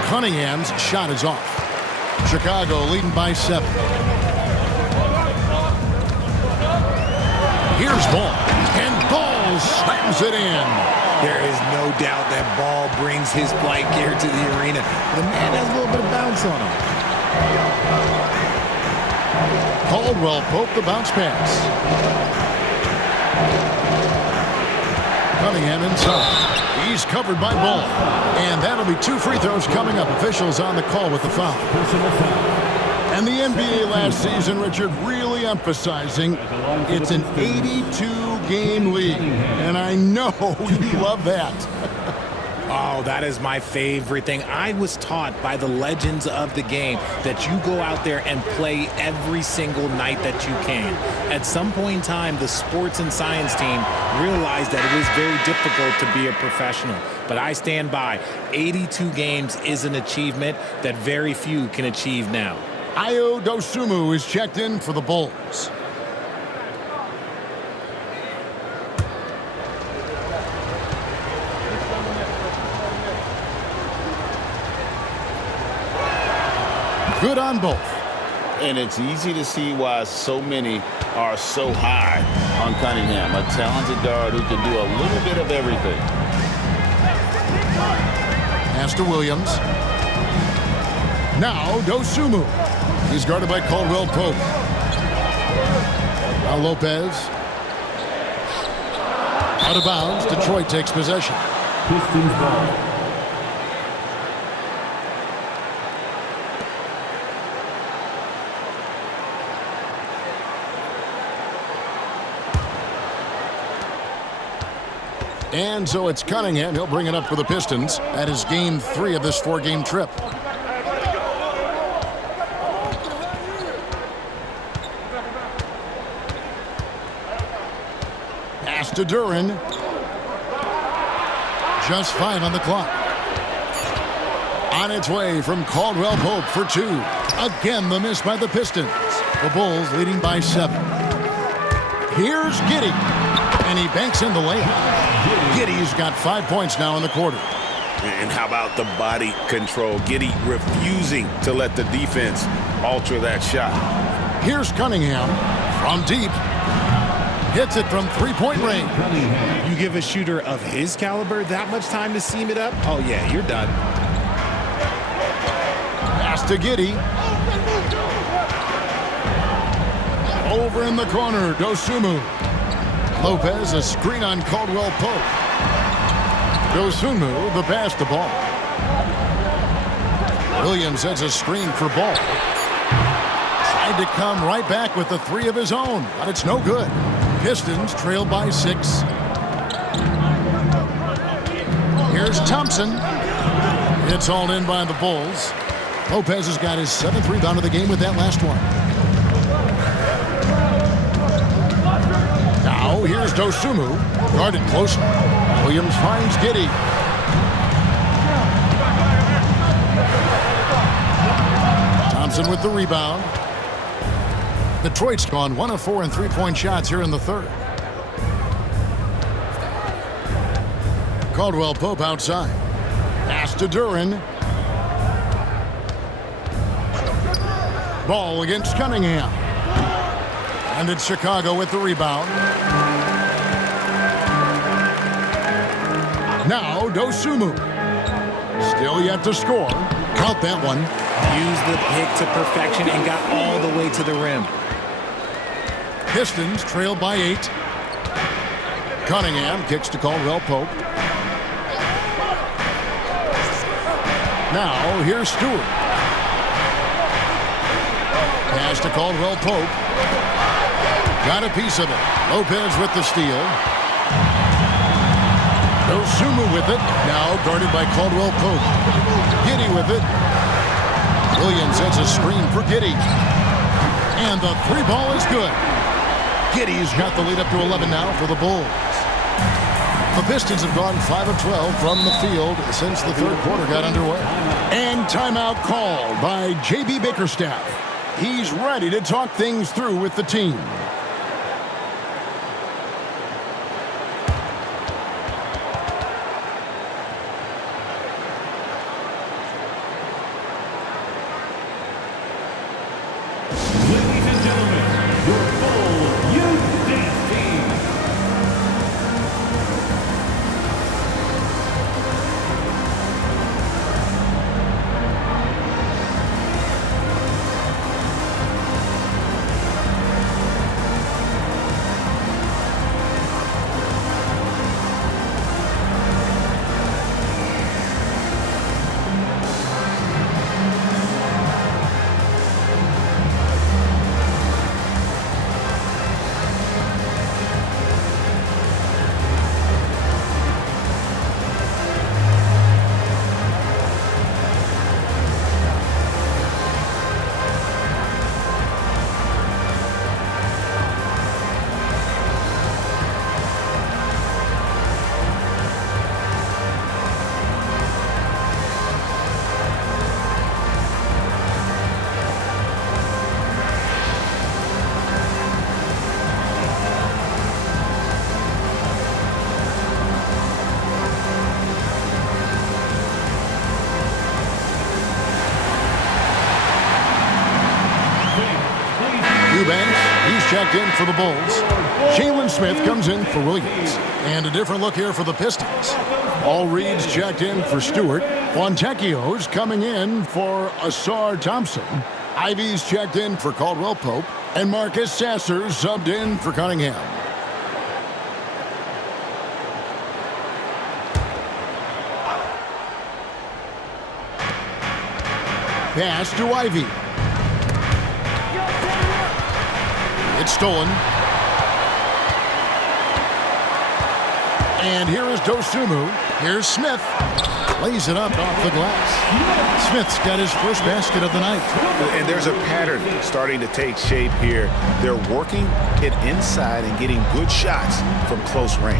Cunningham's shot is off. Chicago leading by 7. Here's Ball. And Ball slams it in. There is no doubt that Ball brings his flight gear to the arena. The man has a little bit of bounce on him. Caldwell Pope the bounce pass. Cunningham inside. He's covered by Ball. And that'll be 2 free throws coming up. Officials on the call with the foul. And the NBA last season, Richard, really emphasizing it's an 82-game league. And I know you love that. Oh, that is my favorite thing. I was taught by the legends of the game that you go out there and play every single night that you can. At some point in time, the sports and science team realized that it was very difficult to be a professional. But I stand by. 82 games is an achievement that very few can achieve now. Ayo Dosunmu is checked in for the Bulls. Good on both. And it's easy to see why so many are so high on Cunningham, a talented guard who can do a little bit of everything. Pass to Williams. Now Dosunmu. He's guarded by Caldwell Pope. Now Lopez. Out of bounds. Detroit takes possession. Pistons ball. And so it's Cunningham. He'll bring it up for the Pistons. That is game 3 of this 4-game trip. Pass to Duran. Just 5 on the clock. On its way from Caldwell Pope for 2. Again, the miss by the Pistons. The Bulls leading by 7. Here's Giddey, and he banks in the layup. Giddey's got 5 points now in the quarter. And how about the body control? Giddey refusing to let the defense alter that shot. Here's Cunningham from deep. Hits it from three-point range. You give a shooter of his caliber that much time to seam it up? Oh, yeah, you're done. Pass to Giddey. Over in the corner, Dosunmu. Lopez, a screen on Caldwell Pope. Dosunmu, the pass to Ball. Williams sets a screen for Ball. Tried to come right back with the 3 of his own, but it's no good. Pistons trail by 6. Here's Thompson. It's all in by the Bulls. Lopez has got his 7th rebound of the game with that last one. Now here's Dosunmu, guarded closely. Williams finds Giddey. Thompson with the rebound. Detroit's gone 1 of 4 in three-point shots here in the third. Caldwell Pope outside. Pass to Duren. Ball against Cunningham. And it's Chicago with the rebound. Now Dosunmu. Still yet to score. Count that one. Used the pick to perfection and got all the way to the rim. Pistons trail by 8. Cunningham kicks to Caldwell Pope. Now here's Stewart. Pass to Caldwell Pope. Got a piece of it. Lopez with the steal. Dosunmu with it. Now guarded by Caldwell Pope. Giddey with it. Williams sets a screen for Giddey. And the 3 ball is good. Giddey's got the lead up to 11 now for the Bulls. The Pistons have gone 5 of 12 from the field since the third quarter got underway. And timeout called by J.B. Bickerstaff. He's ready to talk things through with the team. Ladies and gentlemen, your full youth dance team. He's checked in for the Bulls. Jalen Smith comes in for Williams. And a different look here for the Pistons. All Reed's checked in for Stewart. Fontecchio's coming in for Asar Thompson. Ivy's checked in for Caldwell Pope. And Marcus Sasser subbed in for Cunningham. Pass to Ivy. It's stolen. And here is Dosunmu. Here's Smith. Lays it up off the glass. Smith's got his first basket of the night. And there's a pattern starting to take shape here. They're working it inside and getting good shots from close range.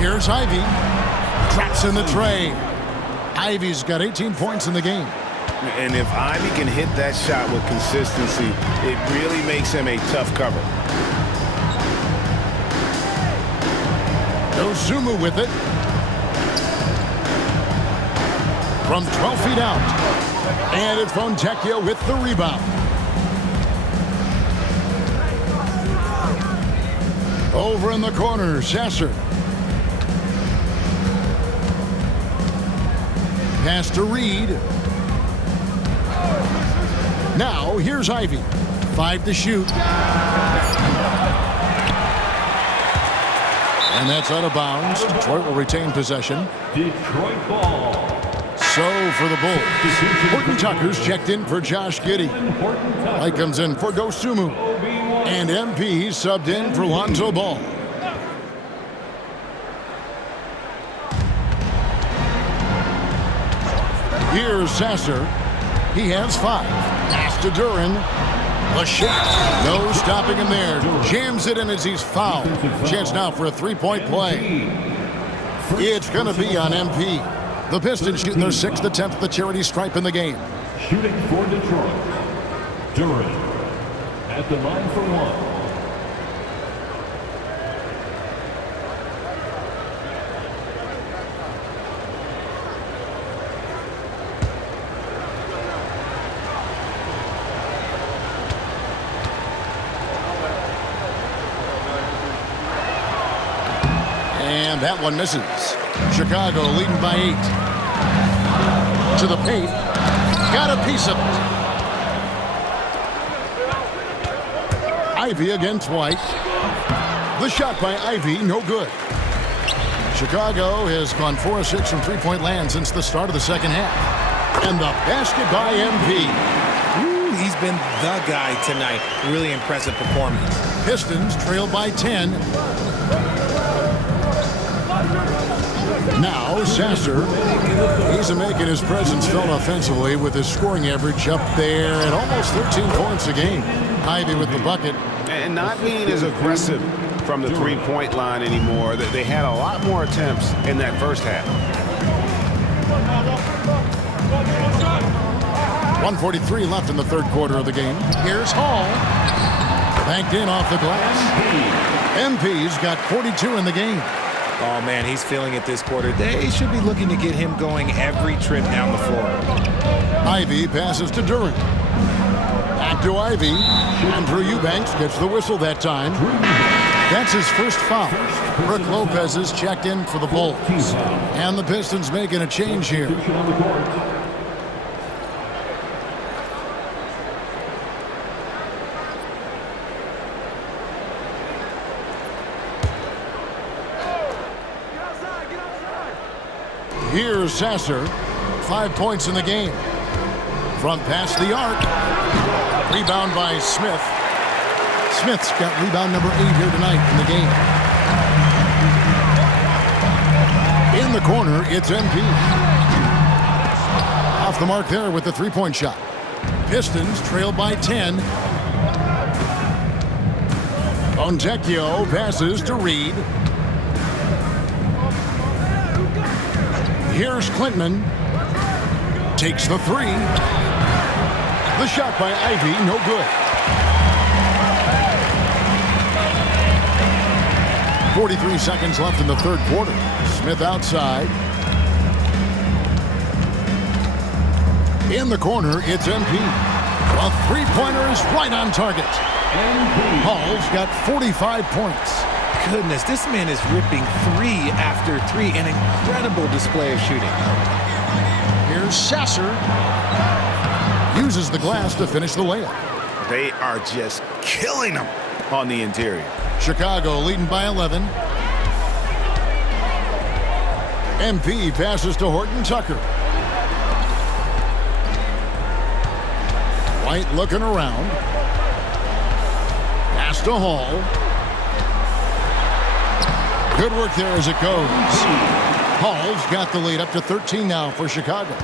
Here's Ivy. Traps in the tray. Ivy's got 18 points in the game. And if Ivy can hit that shot with consistency, it really makes him a tough cover. Ozumu with it. From 12 feet out. And it's Fontecchio with the rebound. Over in the corner, Sasser. Pass to Reed. Now, here's Ivy. 5 to shoot. And that's out of bounds. Detroit will retain possession. Detroit ball. So for the Bulls, Horton Tucker's checked in for Josh Giddey. Light comes in for Dosunmu. And MP subbed in for Lonzo Ball. Here's Sasser. He has 5. Pass to Duren. The shot. No stopping him there. Jams it in as he's fouled. Chance now for a three-point play. It's going to be on MP. The Pistons shooting their 6th attempt at the charity stripe in the game. Shooting for Detroit. Duren at the line for 1. And that one misses. Chicago leading by 8. To the paint. Got a piece of it. Ivy against White. The shot by Ivy, no good. Chicago has gone 4 of 6 from three-point land since the start of the second half. And the basket by MP. He's been the guy tonight. Really impressive performance. Pistons trail by 10. Now Sasser, he's making his presence felt offensively with his scoring average up there at almost 13 points a game. Ivy with the bucket. And not being as aggressive from the three-point line anymore. They had a lot more attempts in that first half. 1:43 left in the third quarter of the game. Here's Hall. Banked in off the glass. MP's got 42 in the game. Oh, man, he's feeling it this quarter. They should be looking to get him going every trip down the floor. Ivy passes to Duren. Back to Ivy. Andrew Eubanks gets the whistle that time. That's his first foul. Brook Lopez is checked in for the Bulls. And the Pistons making a change here. Here's Sasser. 5 points in the game. Front pass the arc. Rebound by Smith. Smith's got rebound number 8 here tonight in the game. In the corner, it's MP. Off the mark there with the three-point shot. Pistons trail by 10. Fontecchio passes to Reed. Here's Clinton. Takes the 3. The shot by Ivy, no good. 43 seconds left in the third quarter. Smith outside. In the corner, it's MP. A three-pointer is right on target. Hall's got 45 points. Goodness, this man is ripping 3 after 3. An incredible display of shooting. Here's Sasser. Uses the glass to finish the layup. They are just killing them on the interior. Chicago leading by 11. MP passes to Horton Tucker. White looking around. Pass to Hall. Good work there as it goes. Hall's got the lead up to 13 now for Chicago.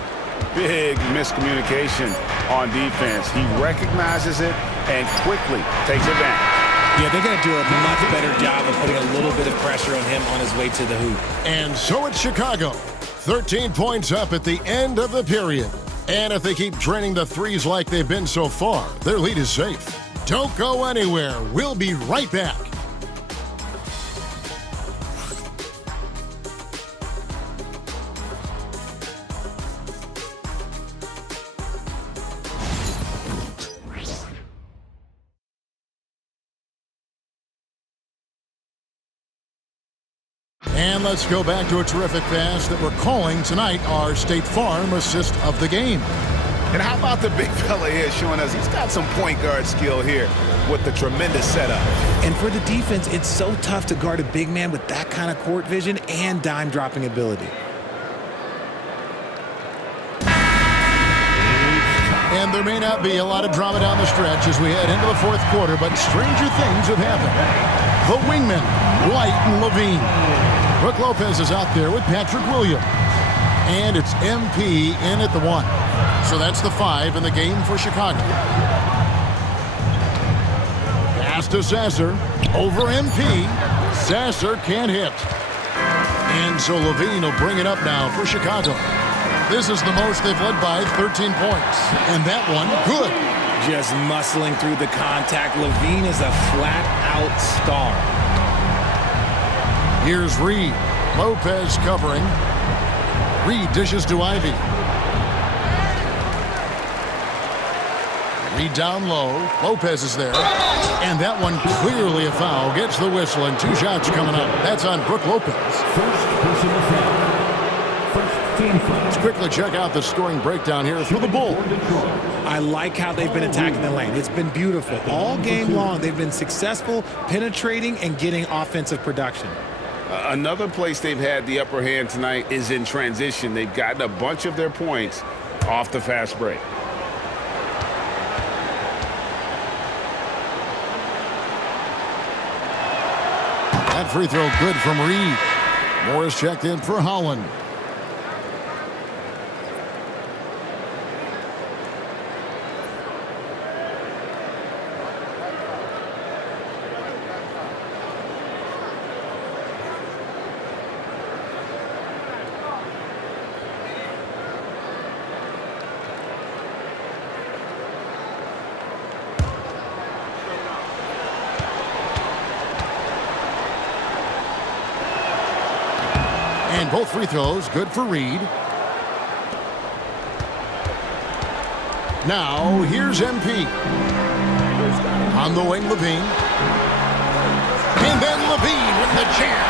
Big miscommunication on defense. He recognizes it and quickly takes advantage. Yeah, they're going to do a much better job of putting a little bit of pressure on him on his way to the hoop. And so it's Chicago. 13 points up at the end of the period. And if they keep draining the threes like they've been so far, their lead is safe. Don't go anywhere. We'll be right back. And let's go back to a terrific pass that we're calling tonight our State Farm assist of the game. And how about the big fella here showing us he's got some point guard skill here with the tremendous setup. And for the defense, it's so tough to guard a big man with that kind of court vision and dime dropping ability. And there may not be a lot of drama down the stretch as we head into the fourth quarter, but stranger things have happened. The wingmen, White and Levine. Brook Lopez is out there with Patrick Williams. And it's MP in at the 1. So that's the 5 in the game for Chicago. Pass to Sasser. Over MP. Sasser can't hit. And so Levine will bring it up now for Chicago. This is the most they've led by 13 points. And that one, good. Just muscling through the contact. Levine is a flat-out star. Here's Reed. Lopez covering. Reed dishes to Ivy. Reed down low. Lopez is there. And that one clearly a foul. Gets the whistle and 2 shots coming up. That's on Brook Lopez. First personal foul. First team foul. Let's quickly check out the scoring breakdown here for the Bulls. I like how they've been attacking the lane. It's been beautiful. All game long, they've been successful penetrating and getting offensive production. Another place they've had the upper hand tonight is in transition. They've gotten a bunch of their points off the fast break. That free throw good from Reed. Morris checked in for Holland. And both free throws good for Reed. Now here's MP. On the wing, Levine. And then Levine with the jam.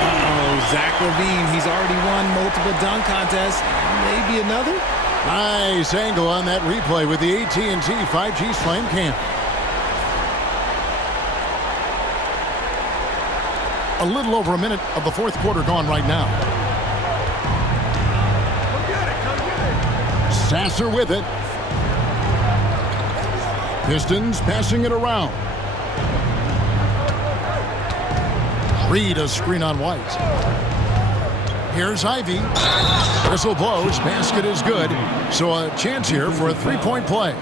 Uh-oh, Zach Levine, he's already won multiple dunk contests. Maybe another? Nice angle on that replay with the AT&T 5G Slam Cam. A little over a minute of the fourth quarter gone right now. Sasser with it. Pistons passing it around. Reed a screen on White. Here's Ivy. Whistle blows. Basket is good. So a chance here for a three-point play.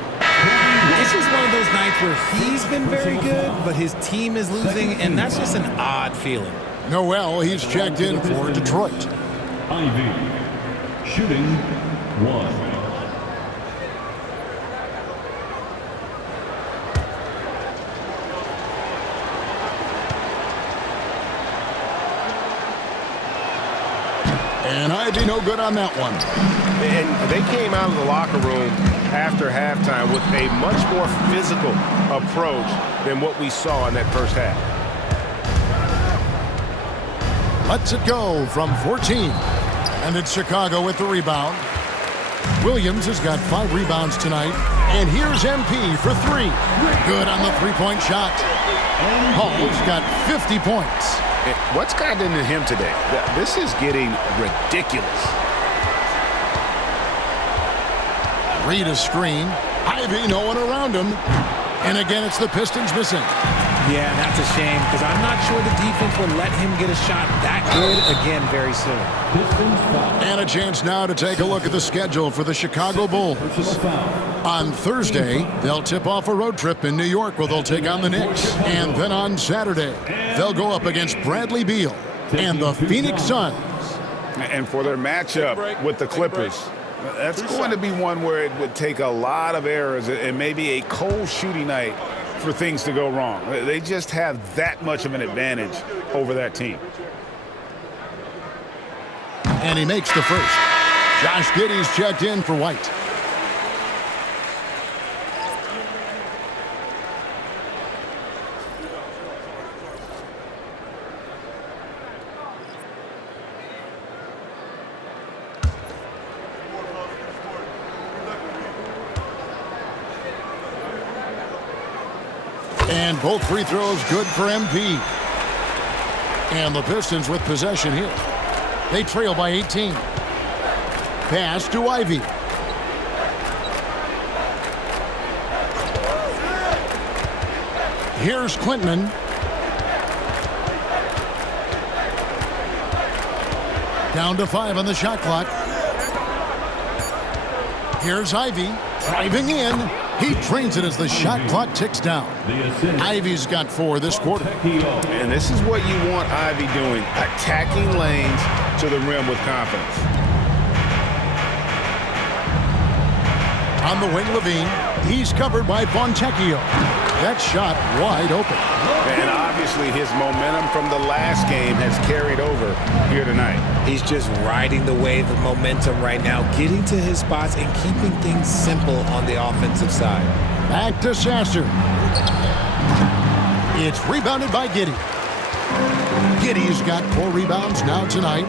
It's just one of those nights where he's been very good, but his team is losing, and that's just an odd feeling. Noel, he's checked in for Detroit. Ivy, shooting 1. And Ivy no good on that one. And they came out of the locker room after halftime with a much more physical approach than what we saw in that first half. Lets it go from 14. And it's Chicago with the rebound. Williams has got 5 rebounds tonight. And here's MP for 3. Good on the three-point shot. Hall's got 50 points. What's gotten into him today? This is getting ridiculous. Reed a screen. Ivy, no one around him. And again, it's the Pistons missing. Yeah, that's a shame because I'm not sure the defense will let him get a shot that good again very soon. And a chance now to take a look at the schedule for the Chicago Bulls. On Thursday, they'll tip off a road trip in New York where they'll take on the Knicks. And then on Saturday, they'll go up against Bradley Beal and the Phoenix Suns. And for their matchup with the Clippers, that's going to be one where it would take a lot of errors and maybe a cold shooting night for things to go wrong. They just have that much of an advantage over that team. And he makes the first. Josh Giddey's checked in for White. And both free throws good for MP. And the Pistons with possession here. They trail by 18. Pass to Ivy. Here's Quintman. Down to 5 on the shot clock. Here's Ivy driving in. He drains it as the shot clock ticks down. Ivy's got 4 this quarter. And this is what you want Ivy doing, attacking lanes to the rim with confidence. On the wing, Levine. He's covered by Fontecchio. That shot wide open. And obviously his momentum from the last game has carried over here tonight. He's just riding the wave of momentum right now, getting to his spots and keeping things simple on the offensive side. Back to Sasser. It's rebounded by Giddey. Giddey's got 4 rebounds now tonight.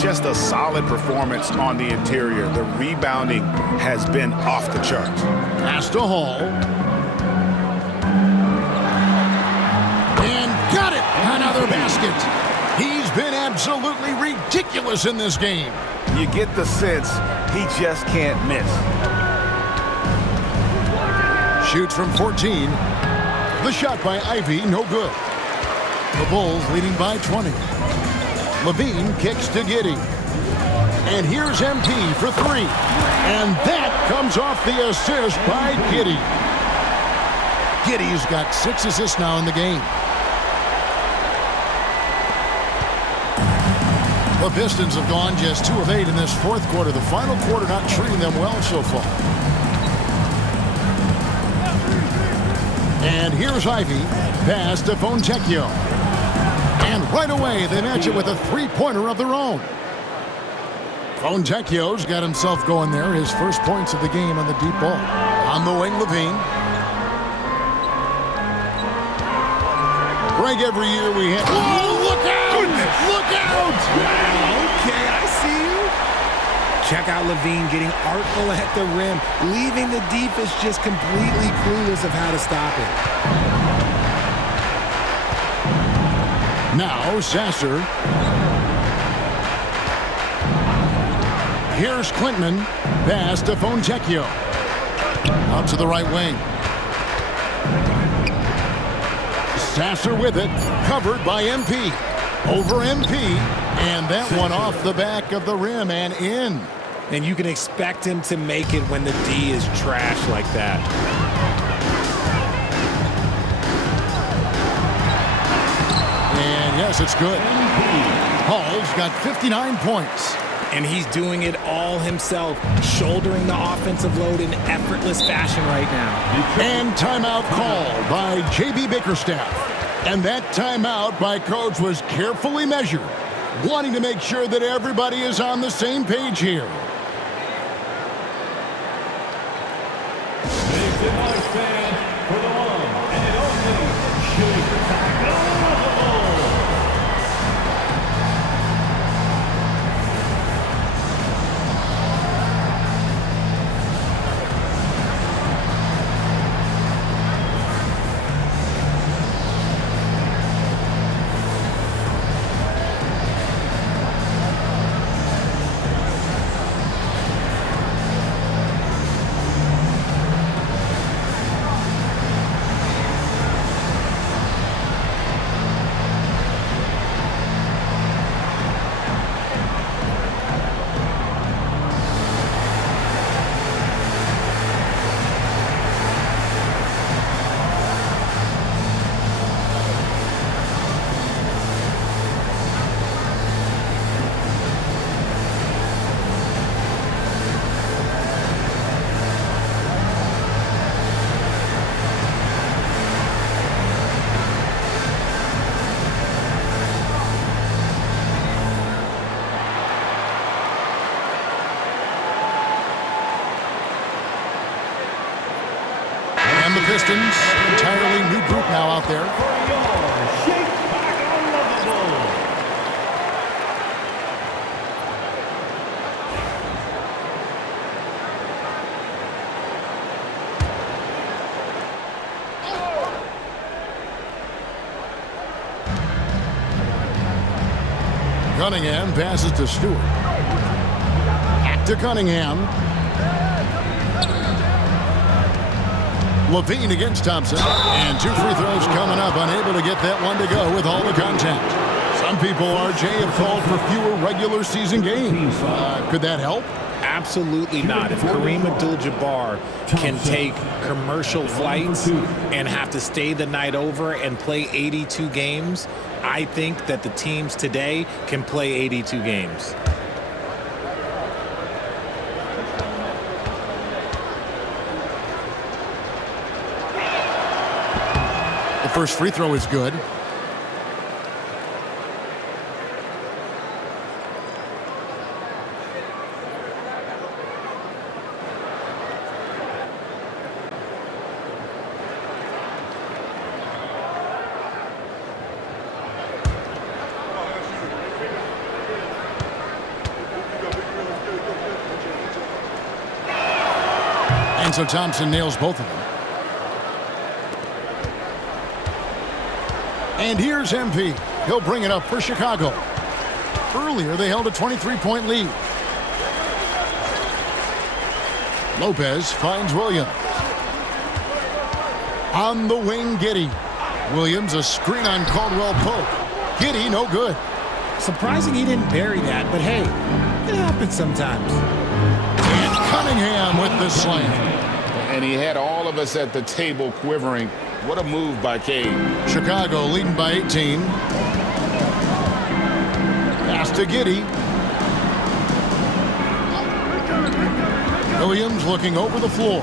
Just a solid performance on the interior. The rebounding has been off the charts. Pass to Hall. And got it! Another basket. He's been absolutely ridiculous in this game. You get the sense he just can't miss. Shoots from 14. The shot by Ivy, no good. The Bulls leading by 20. Levine kicks to Giddey. And here's MP for 3. And that comes off the assist by Giddey. Giddey's got 6 assists now in the game. The Pistons have gone just 2 of 8 in this 4th quarter. The final quarter not treating them well so far. And here's Ivy. Pass to Fontecchio. And right away, they match it with a 3-pointer of their own. Fontecchio's got himself going there. His first points of the game on the deep ball. On the wing, Levine. Greg, every year we have... Oh, look out! Goodness. Look out! Okay, I see you. Check out Levine getting artful at the rim, leaving the defense just completely clueless of how to stop it. Now Sasser. Here's Quintman. Pass to Fontecchio. Out to the right wing. Sasser with it. Covered by MP. Over MP. And that one off the back of the rim and in. And you can expect him to make it when the D is trash like that. And yes, it's good. Hall's got 59 points. And he's doing it all himself, shouldering the offensive load in effortless fashion right now. And timeout called by J.B. Bickerstaff. And that timeout by Coach was carefully measured, wanting to make sure that everybody is on the same page here. Make some noise, fans, for the one and only Chicago Bulls. Pistons, entirely new group now out there. Cunningham passes to Stewart. Back to Cunningham. Levine against Thompson. And 2 free throws coming up. Unable to get that one to go with all the contact. Some people, RJ, have called for fewer regular season games. Could that help? Absolutely not. If Kareem Abdul-Jabbar can take commercial flights and have to stay the night over and play 82 games, I think that the teams today can play 82 games. The first free throw is good. And so Thompson nails both of them. And here's MP. He'll bring it up for Chicago. Earlier, they held a 23-point lead. Lopez finds Williams. On the wing, Giddey. Williams, a screen on Caldwell Pope. Giddey, no good. Surprising he didn't bury that, but hey, it happens sometimes. And Cunningham with the slam. And he had all of us at the table quivering. What a move by Cade. Chicago leading by 18. Pass to Giddey. Williams looking over the floor.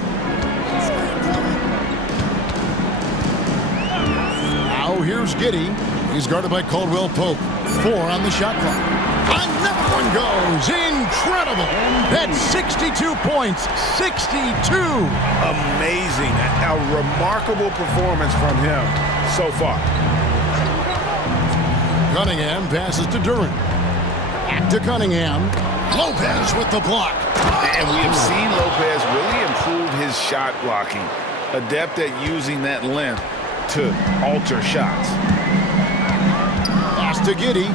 Now here's Giddey. He's guarded by Caldwell Pope. 4 on the shot clock. Another one goes. Incredible. That's 62 points. 62. Amazing. A remarkable performance from him so far. Cunningham passes to Durant. Back to Cunningham. Lopez with the block. And we have seen Lopez really improve his shot blocking. Adept at using that length to alter shots. Pass to Giddey.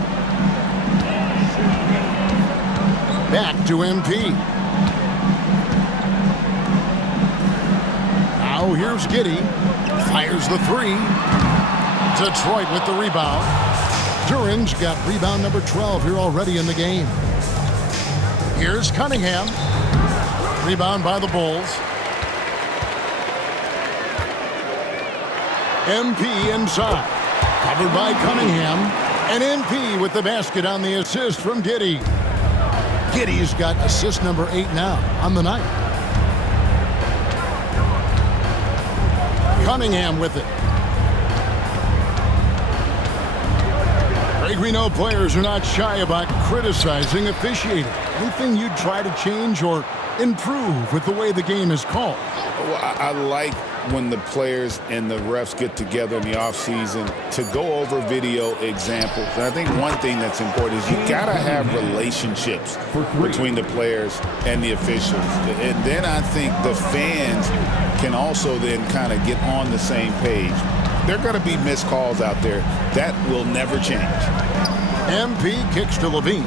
Back to MP. Now here's Giddey. Fires the 3. Detroit with the rebound. Durant's got rebound number 12 here already in the game. Here's Cunningham. Rebound by the Bulls. MP inside. Covered by Cunningham. And MP with the basket on the assist from Giddey. Giddey's got assist number 8 now on the night. Cunningham with it. Greg, we know players are not shy about criticizing officiating. Anything you'd try to change or improve with the way the game is called? Well, I like when the players and the refs get together in the offseason to go over video examples. And I think one thing that's important is you got to have relationships between the players and the officials. And then I think the fans can also then kind of get on the same page. There are going to be missed calls out there. That will never change. MP kicks to Levine.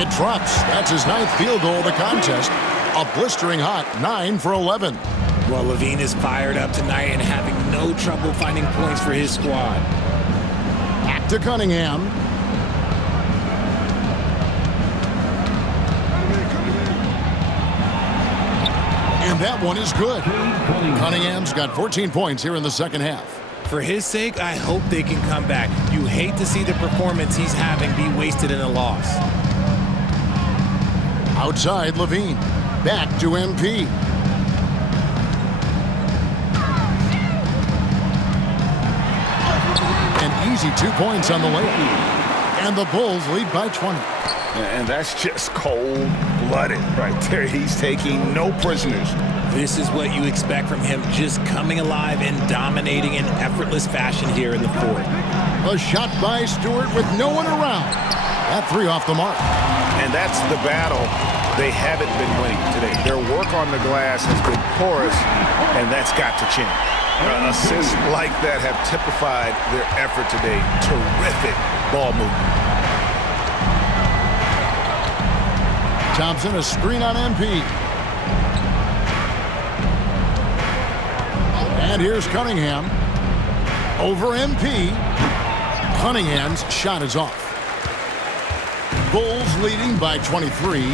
It drops. That's his 9th field goal of the contest. A blistering hot 9 for 11. Well, Levine is fired up tonight and having no trouble finding points for his squad. Back to Cunningham. And that one is good. Cunningham's got 14 points here in the second half. For his sake, I hope they can come back. You hate to see the performance he's having be wasted in a loss. Outside, Levine. Back to MP. An easy 2 points on the layup. And the Bulls lead by 20. And that's just cold cold-blooded right there. He's taking no prisoners. This is what you expect from him, just coming alive and dominating in effortless fashion here in the fourth. A shot by Stewart with no one around. That three off the mark. And that's the battle they haven't been winning today. Their work on the glass has been porous, and that's got to change. Assists like that have typified their effort today. Terrific ball movement. Thompson, a screen on MP. And here's Cunningham. Over MP. Cunningham's shot is off. Bulls leading by 23.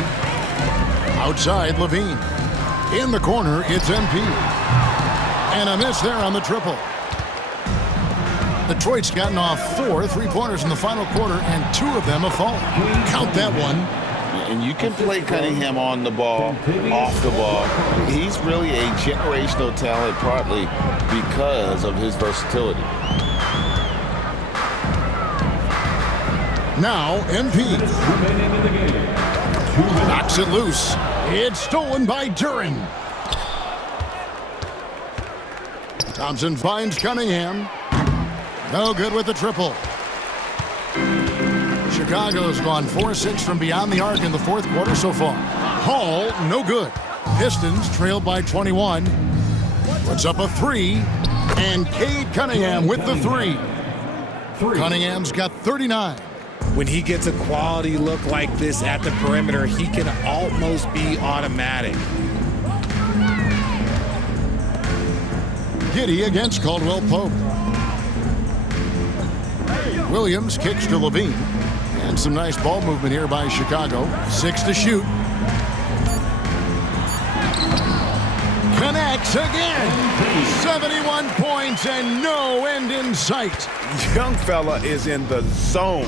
Outside, Levine. In the corner, it's MP. And a miss there on the triple. Detroit's gotten off 4 3-pointers in the final quarter, and 2 of them have fallen. Count that one. And you can play Cunningham on the ball, off the ball. He's really a generational talent, partly because of his versatility. Now, MP. Knocks it loose. It's stolen by Duren. Thompson finds Cunningham. No good with the triple. Chicago's gone 4-6 from beyond the arc in the fourth quarter so far. Hall, no good. Pistons trail by 21. Puts up a 3. And Cade Cunningham with the 3. Cunningham's got 39. When he gets a quality look like this at the perimeter, he can almost be automatic. Giddey against Caldwell Pope. Williams kicks to Levine. And some nice ball movement here by Chicago. 6 to shoot. Connects again. 71 points and no end in sight. Young fella is in the zone.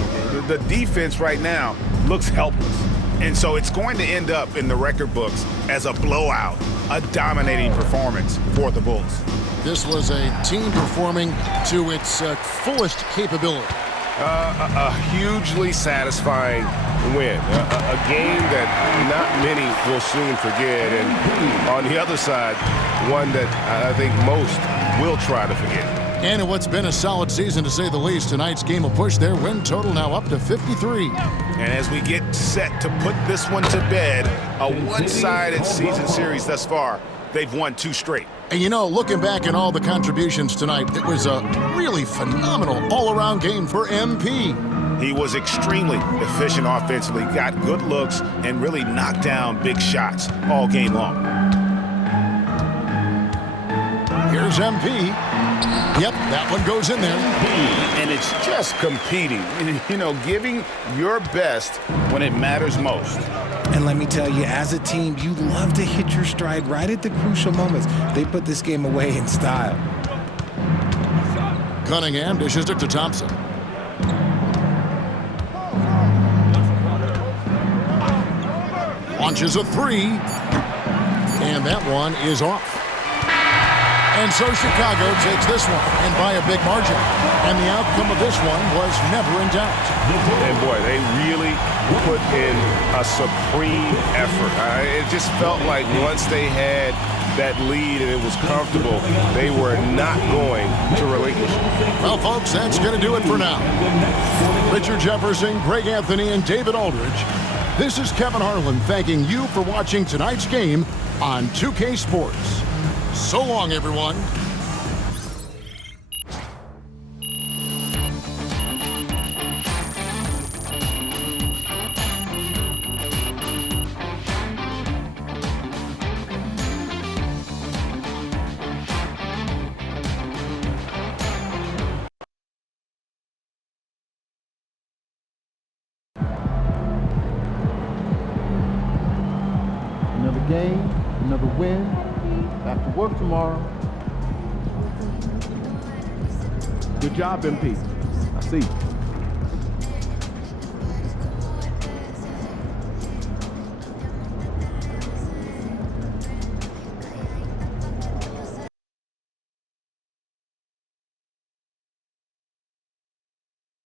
The defense right now looks helpless. And so it's going to end up in the record books as a blowout, a dominating performance for the Bulls. This was a team performing to its fullest capability. A hugely satisfying win. A game that not many will soon forget. And on the other side, one that I think most will try to forget. And in what's been a solid season, to say the least, tonight's game will push their win total now up to 53. And as we get set to put this one to bed, a one-sided season series thus far, they've won 2 straight. And you know, looking back at all the contributions tonight, it was a really phenomenal all-around game for MP. He was extremely efficient offensively, got good looks, and really knocked down big shots all game long. Here's MP. Yep, that one goes in there. And it's just competing, you know, giving your best when it matters most. And let me tell you, as a team, you love to hit your stride right at the crucial moments. They put this game away in style. Cunningham dishes it to Thompson. Launches a 3. And that one is off. And so Chicago takes this one, and by a big margin. And the outcome of this one was never in doubt. And boy, they really put in a supreme effort. It just felt like once they had that lead and it was comfortable, they were not going to relinquish it. Well, folks, that's going to do it for now. Richard Jefferson, Greg Anthony, and David Aldridge. This is Kevin Harlan thanking you for watching tonight's game on 2K Sports. So long, everyone. Another game, another win. Back to work tomorrow. Good job, MP. I see.